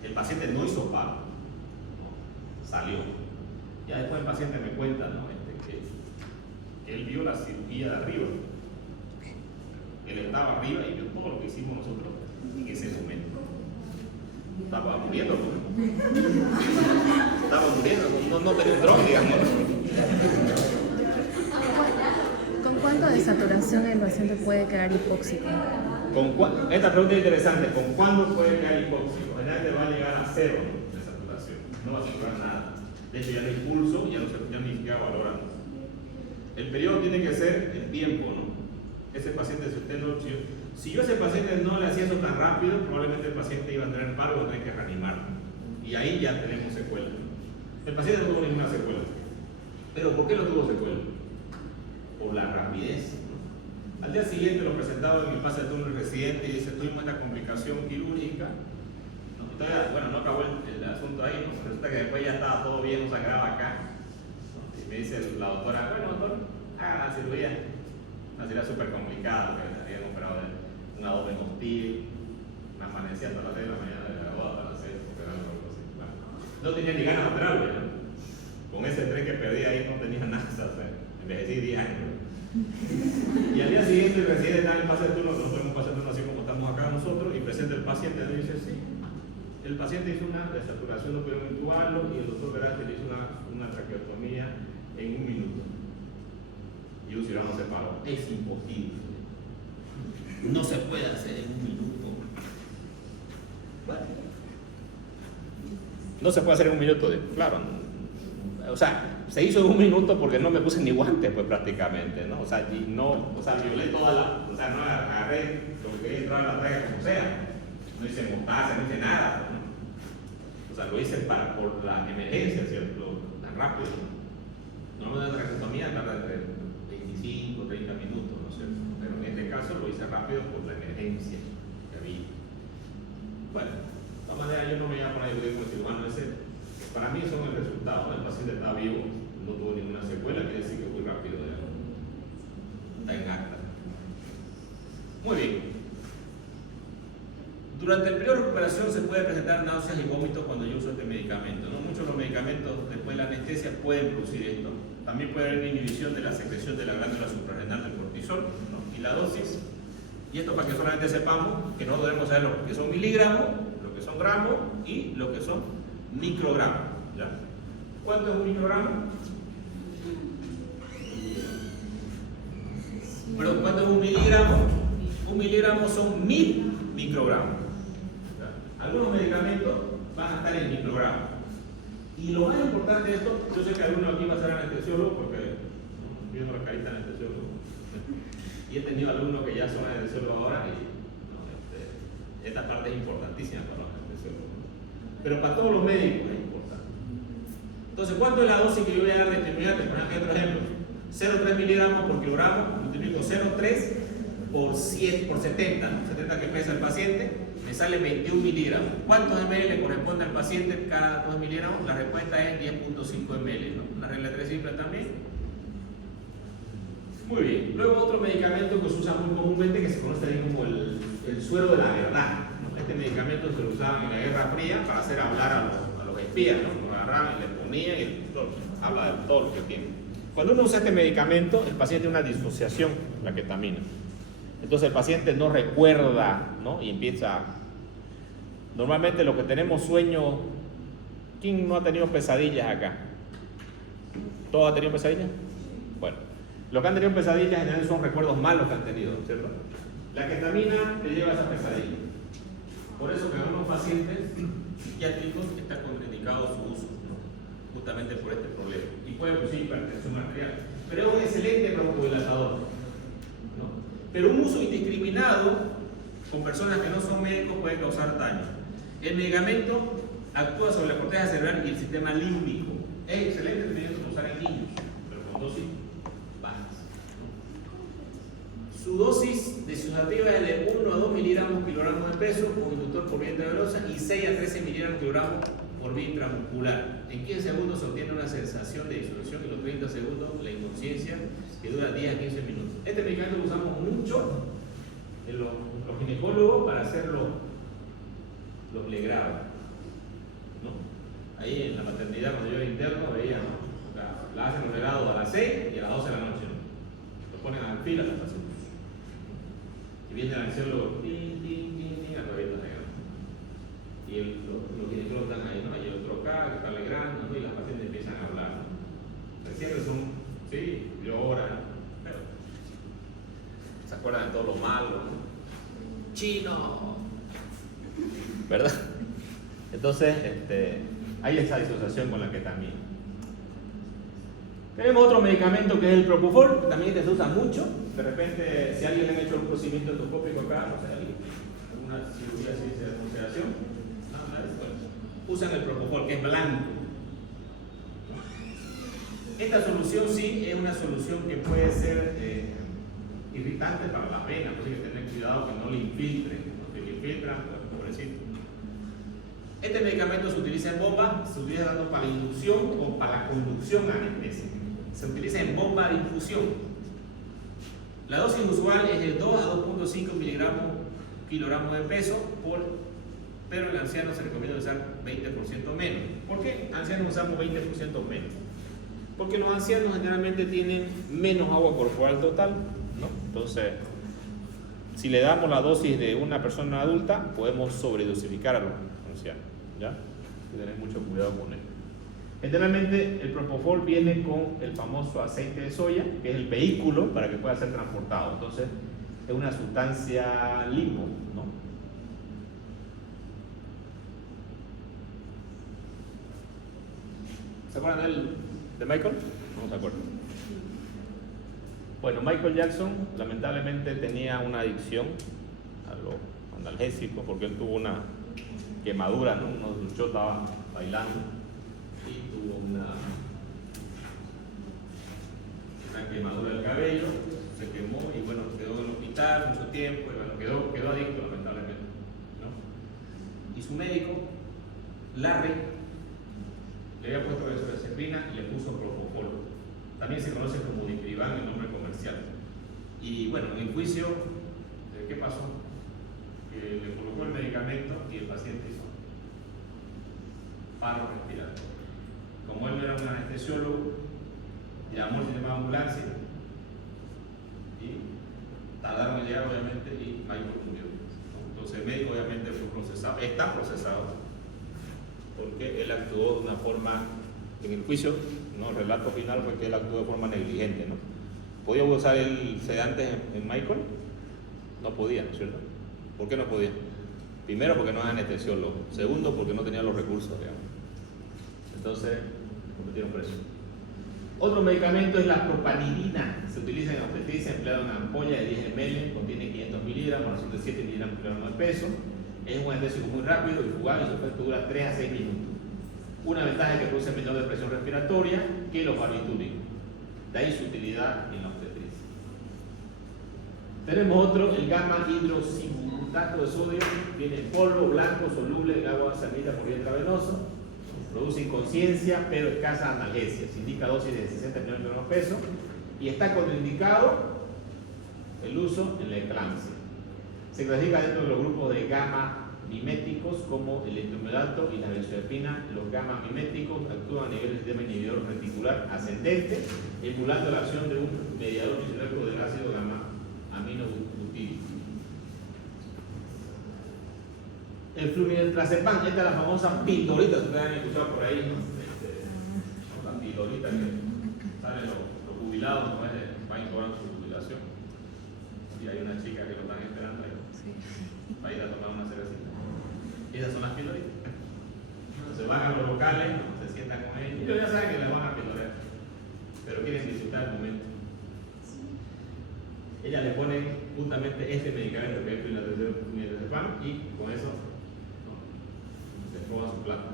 El paciente no hizo paro, ¿no? Salió. Ya después el paciente me cuenta, ¿no? Que él vio la cirugía de arriba. Él estaba arriba y vio todo lo que hicimos nosotros en ese momento. Estaba muriendo, ¿no? Estaba muriendo, no tenía un dron, digamos. ¿Con cuánto de saturación el paciente puede quedar hipóxico? Esta pregunta es interesante. ¿Con cuándo puede quedar hipóxico? Generalmente va a llegar a 0 de saturación. No va a saturar nada. De hecho, ya no hay pulso, ya ni siquiera valoran. El periodo tiene que ser el tiempo, ¿no? Ese paciente, si yo a ese paciente no le hacía eso tan rápido, probablemente el paciente iba a tener paro o tener que reanimarlo. Y ahí ya tenemos secuelas. El paciente no tuvo ninguna secuela. ¿Pero por qué no tuvo secuela? Por la rapidez, ¿no? Al día siguiente lo presentaba en el pase de turno el residente y dice, tuvimos esta complicación quirúrgica. ¿No? Entonces, bueno, no acabó el asunto ahí, ¿no? Resulta que después ya estaba todo bien, no sangraba acá. ¿No? Y me dice la doctora, bueno, doctor, haga la cirugía. Una cirugía súper complicada, porque habían operado de un abdomen hostil, me amanecía hasta las 6 de la mañana de la boda para hacer algo así. Bueno, no tenía ni ganas de operarlo, ¿no? Con ese tren que perdí ahí no tenía nada, o sea, envejecí 10 años. Y al día siguiente el residente está en el pase de turno, nosotros tenemos un pase de turno así como estamos acá nosotros, y presenta el paciente y dice, sí, el paciente hizo una desaturación, no pudieron intubarlo, y el doctor Verate le hizo una traqueotomía en 1 minuto. Y un cirujano se paró. Es imposible. No se puede hacer en 1 minuto. Bueno, no se puede hacer en 1 minuto, claro. O sea, se hizo en 1 minuto porque no me puse ni guantes, pues prácticamente, ¿no? O sea, violé toda la. O sea, no agarré lo que quería entrar a la traga como sea. No hice mostaza, no hice nada, ¿no? O sea, lo hice por la emergencia, ¿cierto? Tan rápido. Normalmente la traqueotomía tarda entre 25, 30 minutos, ¿no es cierto? Pero en este caso lo hice rápido por la emergencia que había. Bueno, de todas maneras yo no me voy a poner a discutir con el cirujano ese. Para mí son el resultado. El paciente está vivo, no tuvo ninguna secuela, quiere decir que muy rápido, está en acta. Muy bien. Durante el periodo de recuperación se puede presentar náuseas y vómitos cuando yo uso este medicamento, ¿no? Muchos de los medicamentos después de la anestesia pueden producir esto. También puede haber una inhibición de la secreción de la glándula suprarrenal del cortisol, ¿no? Y la dosis. Y esto para que solamente sepamos que no debemos saber lo que son miligramos, lo que son gramos y lo que son microgramos. ¿Ya? ¿Cuánto es un microgramo? Pero ¿cuánto es un miligramo? Un miligramo son 1000 microgramos. ¿Ya? Algunos medicamentos van a estar en microgramos. Y lo más importante de esto, yo sé que alguno aquí va a ser anestesiólogo porque viendo la carita de anestesiólogo. Y he tenido alumnos que ya son anestesiólogos ahora y esta parte es importantísima para los anestesiólogos. Pero para todos los médicos es importante. Entonces, ¿cuánto es la dosis que yo voy a dar de estimulante? Por otro ejemplo, 0,3 miligramos por kilogramo, multiplico 0,3 por 70, ¿no? 70 que pesa el paciente. Me sale 21 miligramos. ¿Cuántos ml le corresponde al paciente cada 2 miligramos? La respuesta es 10.5 ml, ¿no? Una regla de 3 simple también. Muy bien. Luego otro medicamento que se usa muy comúnmente que se conoce también como el suero de la verdad, ¿no? Este medicamento se lo usaban en la Guerra Fría para hacer hablar a los espías, ¿no? Lo agarraban y le ponían y habla de todo lo que tiene. Cuando uno usa este medicamento, el paciente tiene una disociación, la ketamina. Entonces el paciente no recuerda, ¿no? Y empieza. Normalmente los que tenemos sueño, ¿quién no ha tenido pesadillas acá? ¿Todos han tenido pesadillas? Bueno, los que han tenido pesadillas en general son recuerdos malos que han tenido, ¿cierto? La ketamina te lleva a esa pesadilla. Por eso que en algunos pacientes psiquiátricos está contraindicado su uso, ¿no? Justamente por este problema. Y puede producir hipertensión arterial. Pero es un excelente broncodilatador, ¿no? Pero un uso indiscriminado con personas que no son médicos puede causar daño. El medicamento actúa sobre la corteza cerebral y el sistema límbico. Es excelente medicamento para usar en niños, pero con dosis bajas. Su dosis disuasiva es de 1 a 2 miligramos kilogramos de peso con inductor por vía intravenosa y 6 a 13 miligramos kilogramos por vía intramuscular. En 15 segundos se obtiene una sensación de disolución y en los 30 segundos la inconsciencia que dura 10 a 15 minutos. Este medicamento lo usamos mucho en los ginecólogos para hacer los legrados, ¿no? Ahí en la maternidad, cuando yo era interno, veían, la hacen los legrados a las 6 y a las 12 de la noche, ¿no? Lo ponen a fila los pacientes. Y viene el ansiólogo, a través de la legrado. Y los ginecólogos están ahí, ¿no? Y el otro acá, que está alegrando, ¿no? Y las pacientes empiezan a hablar, ¿no? Pero siempre son, sí, lloran, pero se acuerdan de todo lo malo, ¿no? Chino, ¿verdad? Entonces, hay esa disociación con la que también. Tenemos otro medicamento que es el Propofol, también se usa mucho. De repente, si alguien le ha hecho un procedimiento endoscópico acá, no sé, alguna cirugía así de consideración, usan el Propofol, que es blanco. Esta solución sí es una solución que puede ser irritante para la vena, pues hay que tener cuidado que no le infiltren, porque le infiltran, pues pobrecito. Este medicamento se utiliza en bomba, se utiliza tanto para la inducción o para la conducción anestésica. Se utiliza en bomba de infusión. La dosis usual es de 2 a 2.5 miligramos kilogramos de peso, pero en el anciano se recomienda usar 20% menos. ¿Por qué ancianos usamos 20% menos? Porque los ancianos generalmente tienen menos agua corporal total, ¿no? Entonces, si le damos la dosis de una persona adulta, podemos sobredosificar a los ancianos, ¿ya? Hay que tener mucho cuidado con él. Generalmente el Propofol viene con el famoso aceite de soya, que es el vehículo para que pueda ser transportado. Entonces, es una sustancia limpo, ¿no? ¿Se acuerdan de Michael? No se acuerdan. Bueno, Michael Jackson lamentablemente tenía una adicción a los analgésicos porque él tuvo una quemadura, ¿no? Uno luchó, estaba bailando y tuvo una quemadura del cabello, se quemó y bueno, quedó en el hospital mucho tiempo y bueno, quedó adicto lamentablemente, ¿no? Y su médico, Larry, le había puesto benzodiazepina y le puso Propofol. También se conoce como Diprivan, el nombre comercial. Y bueno, en el juicio, ¿qué pasó? Que le colocó el medicamento y el paciente hizo paro respiratorio. Como él no era un anestesiólogo, llamó al sistema de ambulancia y tardaron en llegar obviamente y Michael murió. Entonces el médico obviamente fue procesado, está procesado, porque él actuó de una forma, en el juicio, ¿no? El relato final fue que él actuó de forma negligente, ¿no? ¿Podía usar el sedante en Michael? No podía, ¿no es cierto? ¿Por qué no podía? Primero, porque no es anestesiólogo. Segundo, porque no tenía los recursos, digamos. Entonces, lo metieron preso. Otro medicamento es la propanidina. Se utiliza en obstetricia, empleado en una ampolla de 10 ml, contiene 500 miligramos, razón de 7 miligramos de peso. Es un anestésico muy rápido y fugaz y su efecto dura 3 a 6 minutos. Una ventaja es que produce menor depresión respiratoria que los barbitúricos. De ahí su utilidad en la obstetricia. Tenemos otro, el gamma hidroxibutirato de sodio. Viene en polvo blanco soluble en agua sanita por vía intravenosa. Produce inconsciencia pero escasa analgesia. Se indica dosis de 60 millones de peso y está contraindicado el uso en la eclampsia. Se clasifica dentro de los grupos de gamma miméticos como el etrometato y la benzodiazepina. Los gamma miméticos actúan a nivel del sistema inhibidor reticular ascendente, emulando la acción de un mediador fisiológico del ácido gamma aminobutírico. El flunitrazepam, esta es la famosa pildorita, ustedes han escuchado por ahí, ¿no? La pildorita que salen los jubilados, ¿no? Van a cobrar su jubilación. Y hay una chica que lo están esperando ahí, para ir a tomar una cervecita. Esas son las pildoritas. Se van a los locales, se sientan con ellos. Ellos ya saben que les van a pildorear, pero quieren disfrutar el momento. Ellas le ponen justamente este medicamento que es clonazepam y con eso les roban su plata.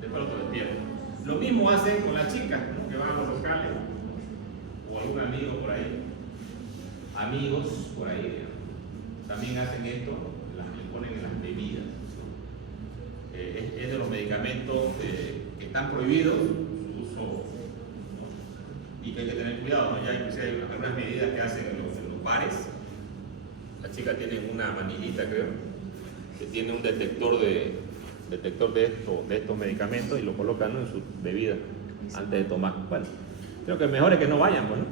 Después lo despiertan. Lo mismo hacen con las chicas, ¿no? Que van a los locales, o algún amigo por ahí, amigos por ahí, digamos. También hacen esto, le ponen en las bebidas. Es de los medicamentos que están prohibidos su uso, ¿no? Y que hay que tener cuidado, ¿no? Ya inclusive hay algunas medidas que hacen en los bares. Las chicas tienen una manillita, creo, que tiene un detector de estos medicamentos y lo colocan, ¿no? En su bebida antes de tomar. Bueno, creo que mejor es que no vayan, pues, ¿no?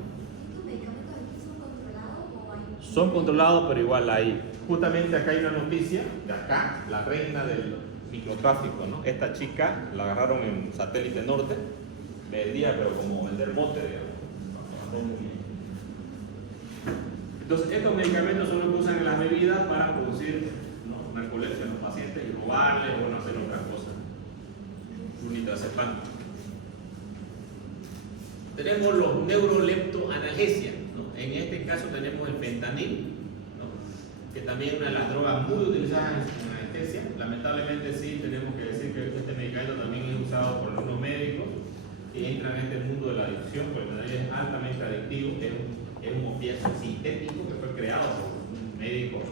¿Estos medicamentos aquí son controlados o hay? Son controlados, pero igual hay. Justamente acá hay una noticia de acá, la reina del microtráfico, ¿no? Esta chica la agarraron en Satélite Norte, vendía, pero como vender mote, digamos. Entonces, estos medicamentos son los que usan en las bebidas para producir, ¿no? Narcolepsia en los pacientes y robarles o bueno, hacer otras cosas. Flunitrazepam. Tenemos los neuroleptoanalgesias, ¿no? En este caso tenemos el fentanil, ¿no? Que también es una de las drogas muy utilizadas en anestesia. Lamentablemente sí tenemos que decir que este medicamento también es usado por algunos médicos que entran en este mundo de la adicción, porque el fentanil es altamente adictivo, es un opiáceo sintético que fue creado por un médico.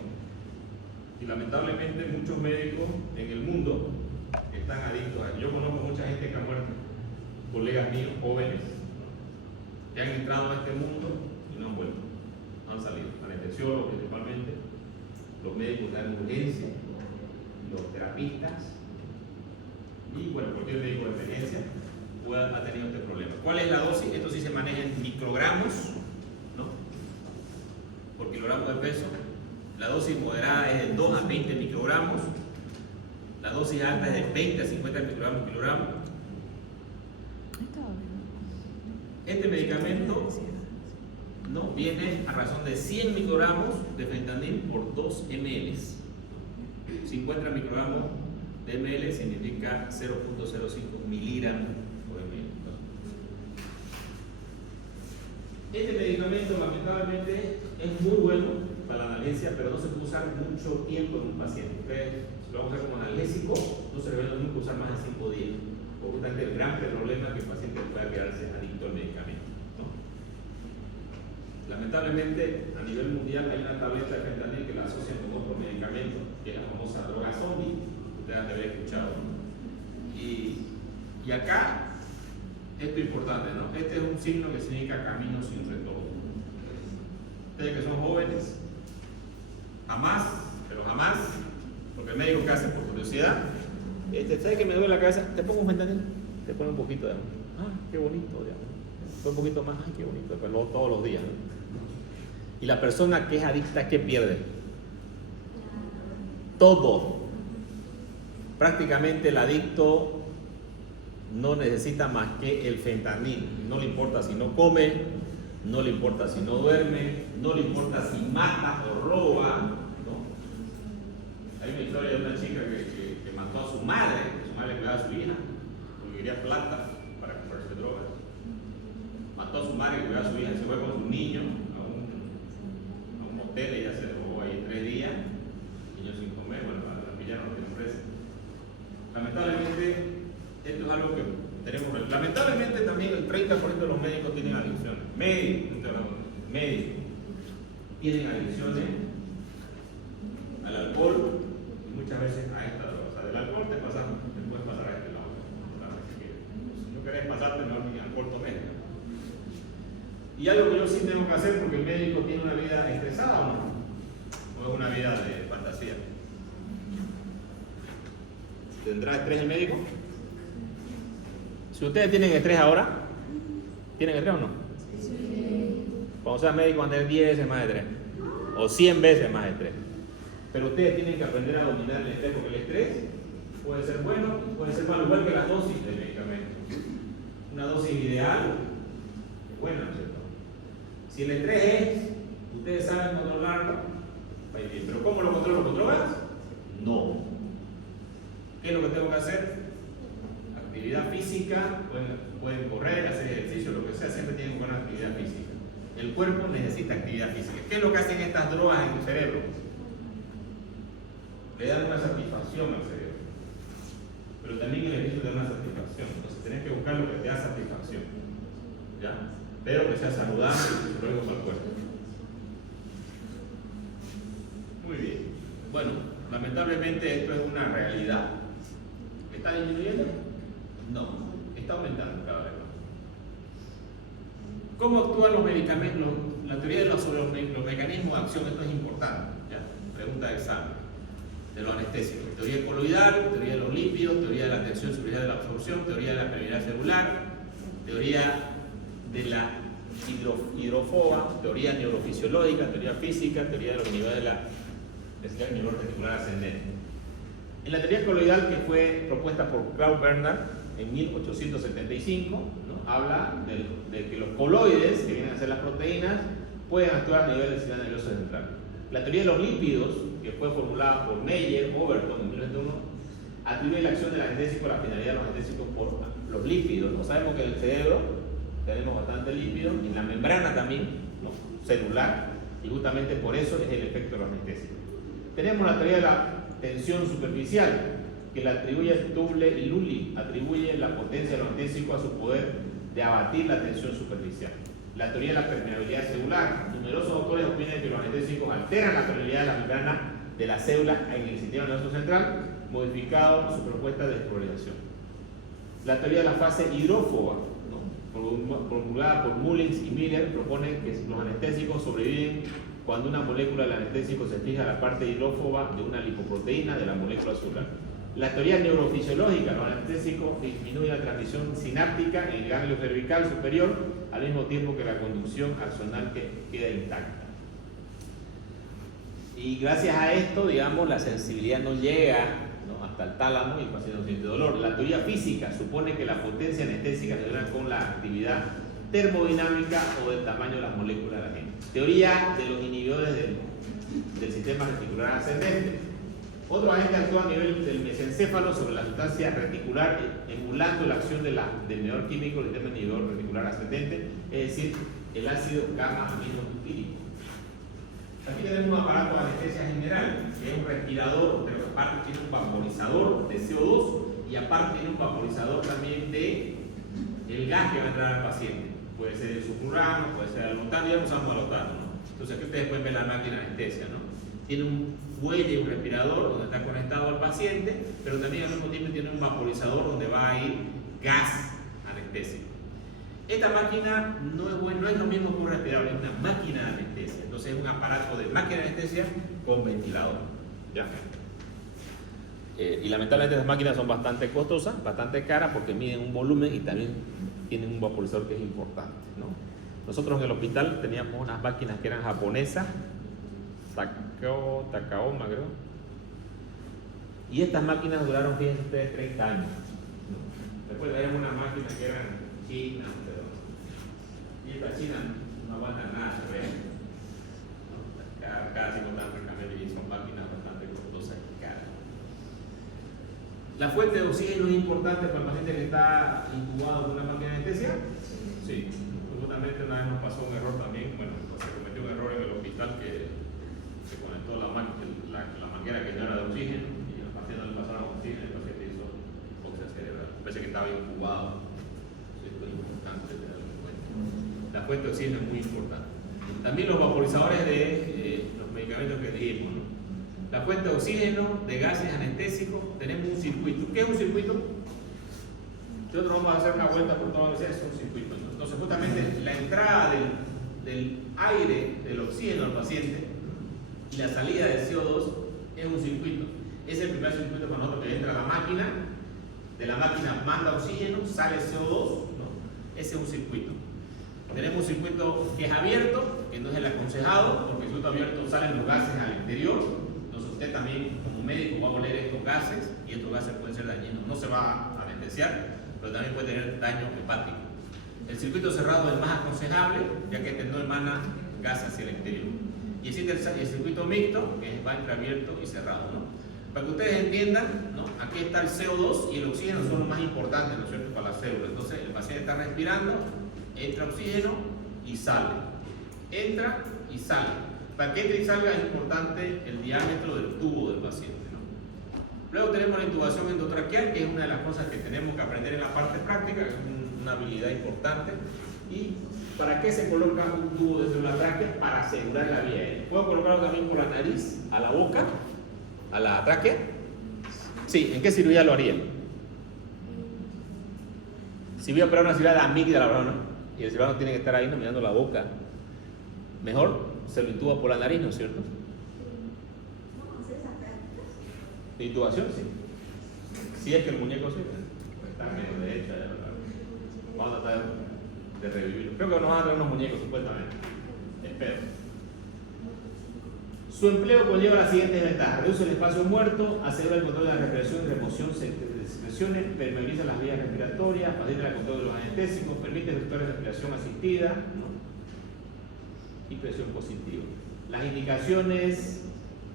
Y lamentablemente muchos médicos en el mundo están adictos a él. Yo conozco mucha gente que ha muerto, colegas míos, jóvenes, que han entrado a este mundo y no han vuelto, no han salido. Anestesiólogos principalmente, los médicos de urgencia, los terapistas y bueno, cualquier médico de emergencia ha tenido este problema. ¿Cuál es la dosis? Esto sí se maneja en microgramos, ¿no? Por kilogramo de peso. La dosis moderada es de 2 a 20 microgramos. La dosis alta es de 20 a 50 microgramos por kilogramo. Este medicamento, ¿no? Viene a razón de 100 microgramos de fentanil por 2 ml. 50 microgramos de ml significa 0.05 miligramos por ml. Este medicamento lamentablemente es muy bueno para la analgesia, pero no se puede usar mucho tiempo en un paciente. Ustedes lo vamos a usar como analgésico, no se debe nunca usar más de 5 días. Por lo tanto, el gran problema es que el paciente pueda quedarse adicto al medicamento, ¿no? Lamentablemente, a nivel mundial hay una tableta de fentanil que la asocian con otro medicamento, que es la famosa droga zombie. Ustedes han de haber escuchado, ¿no? Y acá, esto es importante, ¿no? Este es un signo que significa camino sin retorno. Ustedes que son jóvenes, jamás, pero jamás, porque el médico que hace por curiosidad, ¿sabes que me duele la cabeza? Te pongo un fentanil, te pone un poquito de qué bonito, digamos. Un poquito más, qué bonito, pero luego todos los días, ¿no? Y la persona que es adicta, ¿qué pierde? Todo. Prácticamente el adicto no necesita más que el fentanil. No le importa si no come, no le importa si no duerme, no le importa si mata o roba, ¿no? Hay una historia de una chica que mató a su madre, que su madre cuidaba a su hija, porque quería plata para comprarse drogas. Mató a su madre que cuidaba a su hija y se fue con su niño a un motel, ella se robó ahí 3 días, niños sin comer, bueno, la pillaron, lo tienen presa. Lamentablemente, esto es algo que tenemos. Lamentablemente también el 30% de los médicos tienen adicciones. Médicos tienen adicciones al alcohol y muchas veces a esta droga. O sea, del alcohol te puedes pasar a este lado. Si no querés pasarte, mejor ni alcohol tomes. Y algo que yo sí tengo que hacer porque el médico tiene una vida estresada o no, o es una vida de fantasía. ¿Tendrá estrés el médico? Si ustedes tienen estrés ahora, ¿tienen estrés o no? Sí. Cuando sean médicos van a tener 10 veces más estrés, o 100 veces más estrés. Pero ustedes tienen que aprender a dominar el estrés, porque el estrés puede ser bueno, puede ser malo, igual que la dosis de medicamento. Una dosis ideal es buena, ¿no es cierto? Si el estrés es, ustedes saben controlarlo, va a ir bien. ¿Pero cómo lo controlo? ¿Con drogas? No. ¿Qué es lo que tengo que hacer? Actividad física, pueden correr, hacer ejercicio, lo que sea, siempre tienen buena actividad física. el cuerpo necesita actividad física. ¿Qué es lo que hacen estas drogas en el cerebro? Le dan una satisfacción al cerebro, pero también el ejercicio te da una satisfacción. Entonces tenés que buscar lo que te da satisfacción, ¿ya? Pero que sea saludable y luego para el cuerpo. Muy bien. Bueno, lamentablemente esto es una realidad. ¿Está disminuyendo? No, está aumentando cada vez más. ¿Cómo actúan los medicamentos? La teoría sobre los mecanismos de acción, esto es importante, ¿ya? Pregunta de examen. De los anestésicos. Teoría coloidal, teoría de los lípidos, teoría de la tensión superficial de la absorción, teoría de la permeabilidad celular, teoría de la hidrofoba, teoría neurofisiológica, teoría física, teoría de los niveles de la densidad neuroreticular ascendente. En la teoría coloidal, que fue propuesta por Claude Bernard en 1875, ¿no? Habla de que los coloides, que vienen a ser las proteínas, pueden actuar a nivel del sistema nervioso central. La teoría de los lípidos, que fue formulada por Meyer, Overton en 1901, atribuye la acción del anestésico a la finalidad de los anestésicos por los lípidos. ¿No? Sabemos que en el cerebro tenemos bastante lípidos, y en la membrana también, ¿no? Celular, y justamente por eso es el efecto de los anestésicos. Tenemos la teoría de la tensión superficial, que la atribuye Tuble y Lully, atribuye la potencia de los anestésicos a su poder de abatir la tensión superficial. La teoría de la permeabilidad celular. Numerosos autores opinan que los anestésicos alteran la permeabilidad de la membrana de la célula en el sistema nervioso central, modificado su propuesta de despolarización. La teoría de la fase hidrófoba, ¿no? Formulada por Mullins y Miller, propone que los anestésicos sobreviven cuando una molécula del anestésico se fija a la parte hidrófoba de una lipoproteína de la molécula celular. La teoría neurofisiológica, los anestésicos disminuyen la transmisión sináptica en el ganglio cervical superior, al mismo tiempo que la conducción axonal que queda intacta. Y gracias a esto, digamos, la sensibilidad no llega, ¿no? Hasta el tálamo y el paciente no siente dolor. La teoría física supone que la potencia anestésica se relaciona con la actividad termodinámica o del tamaño de las moléculas de la gente. Teoría de los inhibidores del sistema reticular ascendente. Otro agente actúa a nivel del mesencéfalo sobre la sustancia reticular, emulando la acción del mediador químico del sistema inhibidor reticular ascendente, es decir, el ácido gamma-aminobutírico. Aquí tenemos un aparato de anestesia general, que es un respirador, pero aparte tiene un vaporizador de CO2 y aparte tiene un vaporizador también de el gas que va a entrar al paciente. Puede ser el sulfurano, puede ser el alotano, ya usamos alotano, ¿no? Entonces aquí ustedes pueden ver la máquina de anestesia, ¿no? Tiene un fuelle, un respirador donde está conectado al paciente, pero también al mismo tiempo tiene un vaporizador donde va a ir gas anestésico. Esta máquina no es lo mismo que un respirador, es una máquina de anestesia. Entonces es un aparato de máquina de anestesia con ventilador. ¿Ya? Y lamentablemente esas máquinas son bastante costosas, bastante caras, porque miden un volumen y también tienen un vaporizador que es importante, ¿no? Nosotros en el hospital teníamos unas máquinas que eran japonesas, Takaoma creo, y estas máquinas duraron, fíjense ustedes, 30 años, ¿no? Después había unas máquinas que eran chinas, pero y esta china no aguanta nada, ¿ves? ¿No? Cada 5 años recambio y son máquinas bastante costosas y caras. ¿La fuente de oxígeno es importante para el paciente que está incubado con una máquina de anestesia? Sí. Justamente una vez nos pasó un error también, bueno, se cometió un error en el hospital que se conectó la manguera que no era de oxígeno y al paciente no le pasaron oxígeno y el paciente hizo hipoxia cerebral. Parece que estaba incubado. Esto es importante tenerlo en cuenta. La fuente de oxígeno es muy importante. También los vaporizadores de los medicamentos que dijimos, ¿no? La fuente de oxígeno, de gases anestésicos, tenemos un circuito. ¿Qué es un circuito? Nosotros vamos a hacer una vuelta por toda la universidad, es un circuito, ¿no? Entonces justamente la entrada del aire, del oxígeno al paciente y la salida del CO2 es un circuito. Es el primer circuito para nosotros que entra a la máquina, de la máquina manda oxígeno, sale CO2, ¿no? Ese es un circuito. Tenemos un circuito que es abierto, que no es el aconsejado, porque el circuito abierto salen los gases al exterior. Entonces usted también como médico va a oler estos gases y estos gases pueden ser dañinos. No se va a anestesiar, pero también puede tener daño hepático. El circuito cerrado es más aconsejable, ya que este no emana gas hacia el exterior. Y existe el circuito mixto, que va entre abierto y cerrado, ¿no? Para que ustedes entiendan, ¿no? Aquí está el CO2 y el oxígeno son los más importantes, ¿no es cierto?, para la célula. Entonces el paciente está respirando, entra oxígeno y sale. entra y sale. Para que entre y salga es importante el diámetro del tubo del paciente, ¿no? Luego tenemos la intubación endotraqueal, que es una de las cosas que tenemos que aprender en la parte práctica, es una habilidad importante. ¿Y para qué se coloca un tubo dentro de la tráquea? Para asegurar la vía aérea. ¿Puedo colocarlo también por la nariz, a la boca, a la tráquea? Sí, ¿en qué cirugía lo haría? Si voy a operar una cirugía de amígdala, ¿no? Y el cirujano tiene que estar ahí, ¿no?, mirando la boca, mejor se lo intuba por la nariz, ¿no es cierto? ¿Vamos a hacer esas prácticas? ¿De intubación? Sí. Si es que el muñeco sirve. Pues está medio derecha, ya, ¿verdad? Vamos a tratar de revivirlo. Creo que nos van a traer unos muñecos, supuestamente. Espero. Su empleo conlleva las siguientes ventajas: reduce el espacio muerto, asegura el control de la respiración y remoción de secreciones, permeabiliza las vías respiratorias, facilita el control de los anestésicos, permite efectuar respiración asistida, ¿no?, y presión positiva. Las indicaciones: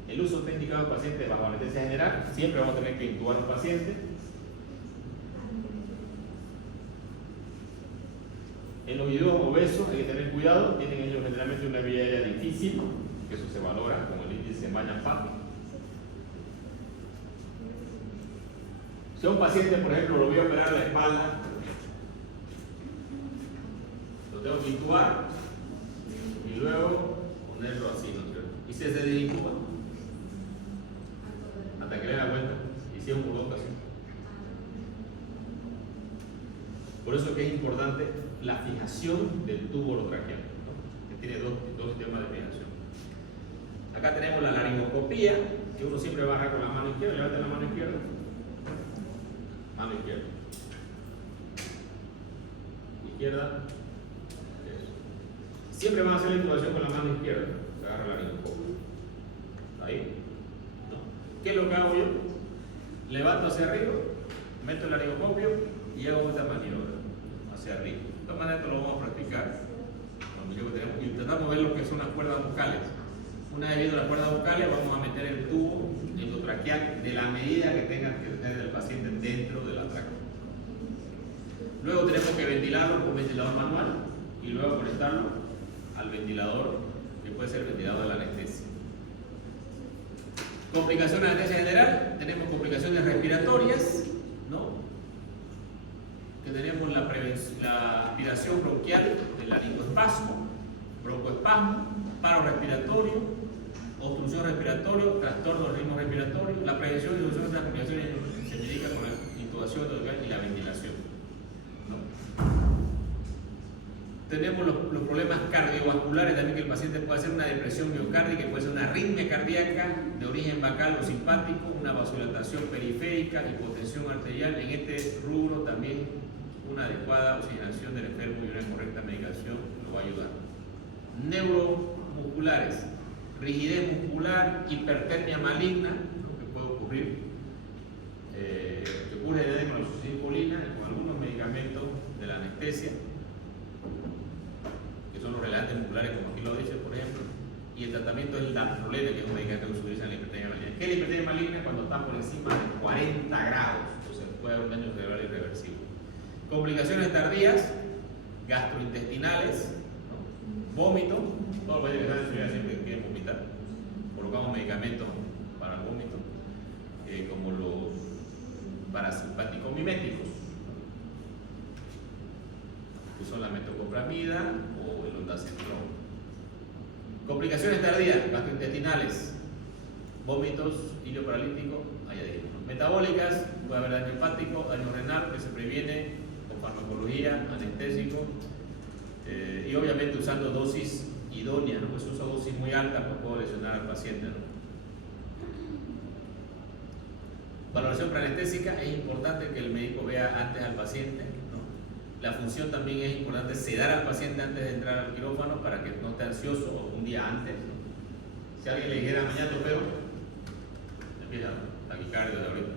el uso está indicado en pacientes bajo anestesia general, siempre vamos a tener que intubar a un paciente. En los individuos obesos hay que tener cuidado, tienen ellos generalmente una vía aérea difícil, que eso se valora con el índice Mayan-Fat. Si a un paciente, por ejemplo, lo voy a operar a la espalda, lo tengo que intubar y luego ponerlo así, ¿no es cierto? Y se desintuba hasta que le da cuenta, y si es un colocación. Por eso es que es importante la fijación del tubo orotraqueal, ¿no?, que tiene dos sistemas de fijación. Acá tenemos la laringoscopía, que uno siempre baja con la mano izquierda. Levanta la mano izquierda. Mano izquierda. Izquierda. Eso. Siempre van a hacer la intubación con la mano izquierda. Se agarra la laringoscopia. Ahí. ¿No? ¿Qué es lo que hago yo? Levanto hacia arriba, meto el laringoscopio y hago esta maniobra hacia arriba. De esta manera esto lo vamos a practicar. Intentamos ver lo que son las cuerdas vocales. Una vez viendo las cuerdas vocales, vamos a meter el tubo endotraqueal de la medida que tenga que tener el paciente dentro de la tráquea. Luego tenemos que ventilarlo con ventilador manual y luego conectarlo al ventilador, que puede ser el ventilador de la anestesia. Complicaciones de anestesia general: tenemos complicaciones respiratorias, ¿no?, que tenemos la aspiración bronquial del laringoespasmo, broncoespasmo, paro respiratorio, obstrucción respiratoria, trastorno del ritmo respiratorio. La prevención y solución de estas complicaciones se dedica con la intubación endotraqueal y la ventilación, ¿no? Tenemos los problemas cardiovasculares también, que el paciente puede hacer una depresión miocárdica, puede ser una arritmia cardíaca de origen vagal o simpático, una vasodilatación periférica, hipotensión arterial. En este rubro también una adecuada oxigenación del enfermo y una correcta medicación lo va a ayudar. Neuromusculares: rigidez muscular, hipertermia maligna, lo que puede ocurrir, que ocurre con la succinilcolina y con algunos medicamentos de la anestesia, que son los relajantes musculares, como aquí lo dice, por ejemplo. Y el tratamiento es el daprolene, que es un medicamento que se utiliza en la hipertermia maligna. ¿Qué es la hipertermia maligna? Cuando está por encima de 40 grados, entonces puede haber un daño cerebral irreversible. Complicaciones tardías: gastrointestinales, ¿no?, vómito. Todos los pacientes que están en siempre quieren vomitar. Colocamos medicamentos para el vómito, como los parasimpáticos miméticos, que son la metoclopramida o el ondansetron. Complicaciones tardías: gastrointestinales, vómitos, hilio paralítico, allá dijimos. Metabólicas: puede haber daño hepático, daño renal, que se previene con farmacología, anestésico, y obviamente usando dosis idónea, ¿no? Pues si usa dosis muy alta, pues puedo lesionar al paciente, ¿no? Valoración preanestésica: es importante que el médico vea antes al paciente, ¿no? La función también es importante: sedar al paciente antes de entrar al quirófano para que no esté ansioso, o un día antes, ¿no? Si alguien le dijera mañana te opero, empieza taquicardia de ahorita.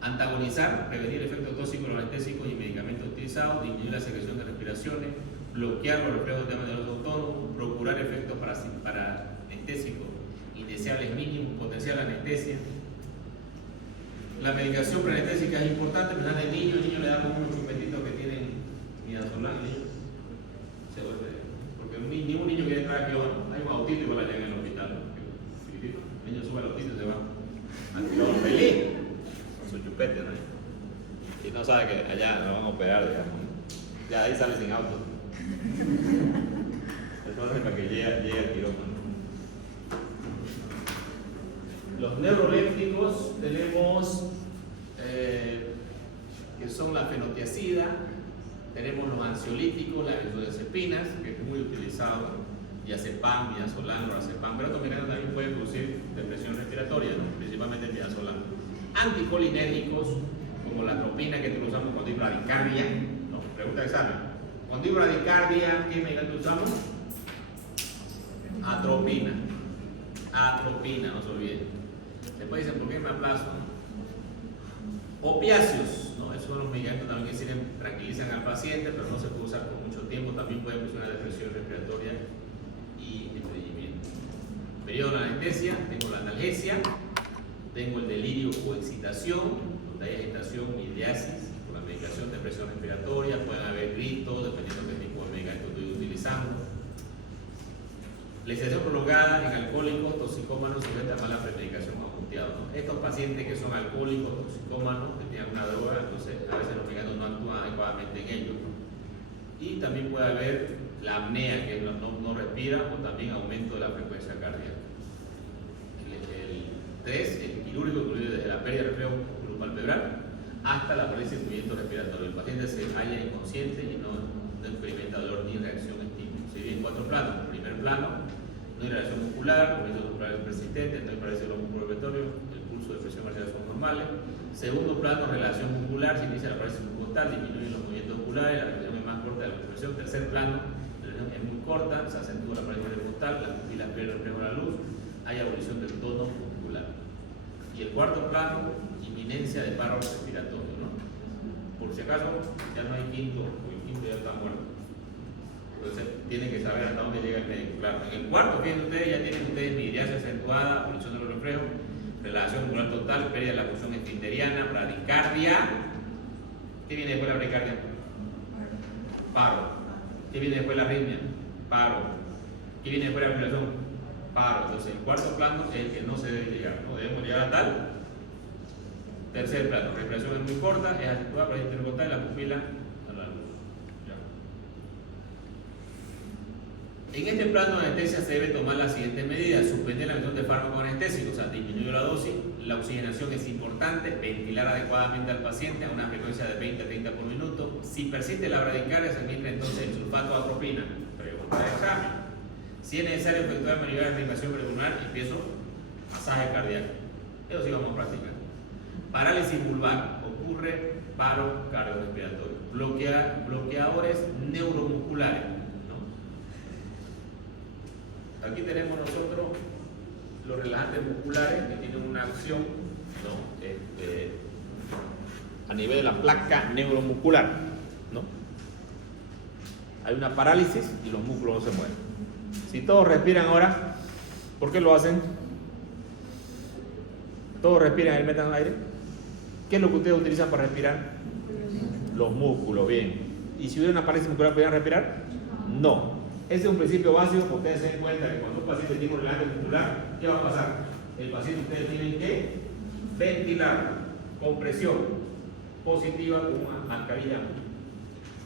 Antagonizar: prevenir efectos tóxicos de los anestésicos y medicamentos utilizados, disminuir la secreción de respiraciones, bloquear los reflejos de los autónomos, procurar efectos para anestésicos indeseables mínimos, potenciar la anestesia. La medicación preanestésica es importante. Pensando en niños, le damos unos chupetitos que tienen midazolam, se vuelve, porque ningún niño quiere sabe que allá lo van a operar, digamos. Ya ahí sale sin auto. Eso hace para que llegue al quirófano. Los neurolépticos tenemos que son la fenotiazida, tenemos los ansiolíticos, las benzodiazepinas, que es muy utilizado, diazepam, midazolam, lorazepam, pero estos medicamentos también pueden producir depresión respiratoria, ¿no? Principalmente el midazolam. Anticolinérgicos, como la atropina que usamos cuando hay bradicardia, ¿no? Pregunta de examen. Cuando hay bradicardia, ¿qué medicamento usamos? Atropina. Atropina, no se olviden. Después dicen, ¿por qué me aplazo? Opiáceos, ¿no? Esos son los medicamentos también que sirven, tranquilizan al paciente, pero no se puede usar por mucho tiempo. También pueden producir una depresión respiratoria y estreñimiento. Periodo de anestesia, tengo la analgesia, tengo el delirio o excitación, donde hay agitación y ideasis por la medicación de presión respiratoria, pueden haber gritos, dependiendo del tipo de medicamento que estoy utilizando. La excitación prolongada en alcohólicos, toxicómanos, sujeta a mala premedicación o apunteado, ¿no? Estos pacientes que son alcohólicos, toxicómanos, que tienen una droga, entonces a veces los medicamentos no actúan adecuadamente en ellos. Y también puede haber la apnea, que no respira, o también aumento de la frecuencia cardíaca. El 3, el quirúrgico, incluye desde la pérdida de reflejo palpebral hasta la parálisis del movimiento respiratorio. El paciente se halla inconsciente y no experimenta dolor ni reacción estímulo. Se divide en 4 planos. El primer plano, no hay reacción muscular, movimientos musculares persistentes, no hay parálisis de los músculos respiratorios, el pulso de presión arterial son normales. Segundo plano, relación muscular, se inicia la parálisis muscular, disminuyen los movimientos musculares, la respiración es más corta de la respiración. Tercer plano, la respiración es muy corta, se acentúa la parálisis muscular, las pupilas pierden el reflejo de la luz, hay abolición del tono muscular. Y el cuarto plano, inminencia de paro respiratorio, ¿no? Por si acaso, ya no hay quinto, o el quinto ya está muerto. Entonces, tienen que saber hasta dónde llega el médico. Claro, en el cuarto, fíjense ustedes, ya tienen ustedes miriasis acentuada, abolición de los reflejos, relajación muscular total, pérdida de la función esfínteriana, bradicardia. ¿Qué viene después de la bradicardia? Paro. ¿Qué viene después de la arritmia? Paro. ¿Qué viene después de la respiración? Paro. Entonces, el cuarto plano es el que no se debe llegar, ¿no? Debemos llegar a tal. Tercer plano, respiración es muy corta, es acentuada, para intercortar y la pupila a la luz. Ya. En este plano de anestesia se debe tomar las siguientes medidas: suspender la emisión de fármacos anestésicos, o sea, disminuir la dosis, la oxigenación es importante, ventilar adecuadamente al paciente a una frecuencia de 20 a 30 por minuto. Si persiste la bradicardia, se administra entonces el sulfato de atropina. Pregunta de examen: si es necesario efectuar maniobras de reanimación pulmonar, empiezo masaje cardíaco. Eso sí vamos a practicar. Parálisis vulvar, ocurre paro cardiorrespiratorio. Bloqueadores neuromusculares, ¿no? Aquí tenemos nosotros los relajantes musculares que tienen una acción, ¿no? A nivel de la placa neuromuscular, ¿no? Hay una parálisis y los músculos no se mueven. Si todos respiran ahora, ¿por qué lo hacen? Todos respiran y metan aire. ¿Qué es lo que ustedes utilizan para respirar? Los músculos, bien. ¿Y si hubiera una parálisis muscular, podrían respirar? No. Ese es un principio básico, porque ustedes se den cuenta que cuando un paciente tiene un relajante muscular, ¿qué va a pasar? El paciente ustedes tienen que ventilar con presión positiva con una mascarilla,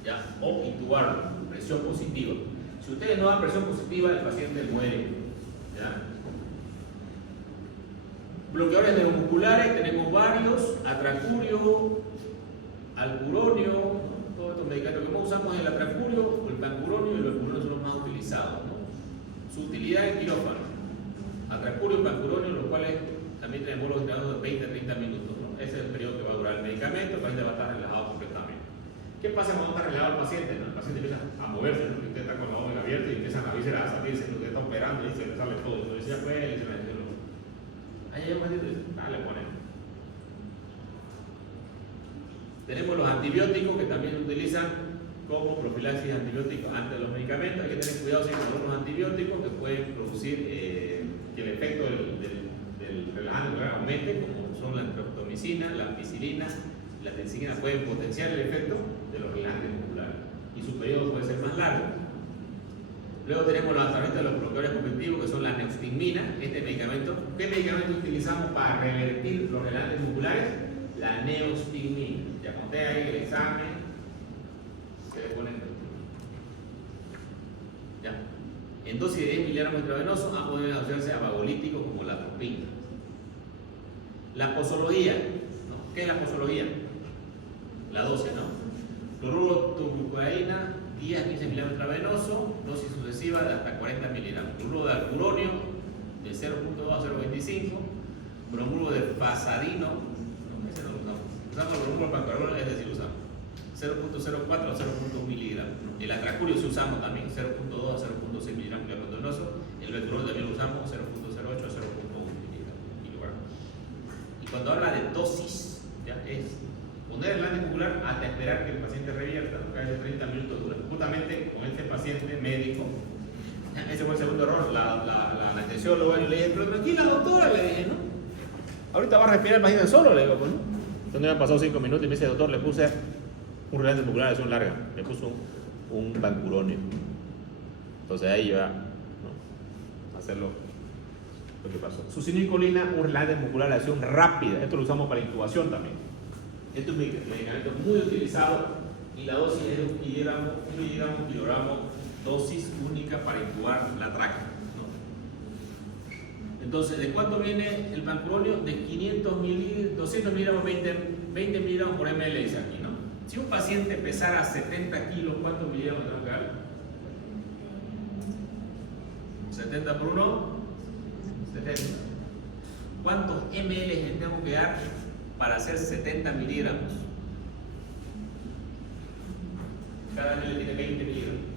¿ya? O intubarlo, presión positiva. Si ustedes no dan presión positiva, el paciente muere, ¿ya? Bloqueadores neuromusculares, tenemos varios: atracurio, alpuronio, todos estos medicamentos que más usamos es el atracurio, el pancuronio, y los alpuronios son los más utilizados, ¿no? Su utilidad en quirófano: atracurio y pancuronio, los cuales también tenemos los internados de 20 a 30 minutos, ¿no? Ese es el periodo que va a durar el medicamento, el paciente va a estar relajado completamente. ¿Qué pasa cuando está relajado el paciente? ¿No? El paciente empieza a moverse, ¿no? Usted está con la boca abierta y empiezan a vísceras a salirse, usted está operando y se le sale todo. Entonces ya fue y se le dice, ahí hay un paciente, le ponen. Tenemos los antibióticos que también se utilizan como profilaxis antibiótica antes de los medicamentos. Hay que tener cuidado si con los antibióticos que pueden producir que el efecto del relajante aumente, como son la streptomicina, la ampicilina, la tencina, pueden potenciar el efecto de los relajantes musculares y su periodo puede ser más largo. Luego tenemos los tratamientos de los bloqueadores convectivos, que son la neostigmina. Este medicamento, ¿qué medicamento utilizamos para revertir los relajantes musculares? la neostigmina. Ya conté ahí el examen, se le ponen ya. En dosis de 10 miligramos intravenosos han podido asociarse a vagolíticos como la atropina. La posología, ¿no? ¿Qué es la posología? La dosis, ¿no? Cloruro de glucocaína, 10 a 15 miligramos intravenoso, dosis sucesiva de hasta 40 miligramos. Cloruro de alcuronio, de 0.2 a 0.25. Bromuro de fasadino, no, ese no lo usamos. Usamos el bromuro de pancarol, es decir, usamos 0.04 a 0.1 miligramos. El atracurio sí usamos también, 0.2 a 0.6 miligramos de glutinoso. El beturol también lo usamos, 0.08 a 0.1 miligramos. Y cuando habla de dosis, ya es poner el antimuscular hasta esperar que el paciente revierta, cada 30 minutos dura. Justamente con este paciente médico, ese fue el segundo error. La anestesióloga, yo le dije, pero tranquila doctora, le dije, ¿no? Ahorita va a respirar el paciente solo, le digo, pues, ¿no? Entonces me han pasado 5 minutos y me dice, doctor, le puse un relante muscular de acción larga, le puso un vancuronio. Entonces ahí va, ¿no? A hacer lo que pasó. Succinilcolina, un relante muscular de acción rápida. Esto lo usamos para intubación también. Este es un medicamento muy utilizado y la dosis es de 1 miligramo, dosis única para intubar la tráquea. Entonces, ¿de cuánto viene el vancuronio? De 200 miligramos, 20 miligramos por ml, dice aquí, ¿no? Si un paciente pesara 70 kilos, ¿cuántos miligramos tengo que dar? 70 por 1, 70. ¿Cuántos ml le tengo que dar para hacer 70 miligramos? Cada ml tiene 20 miligramos.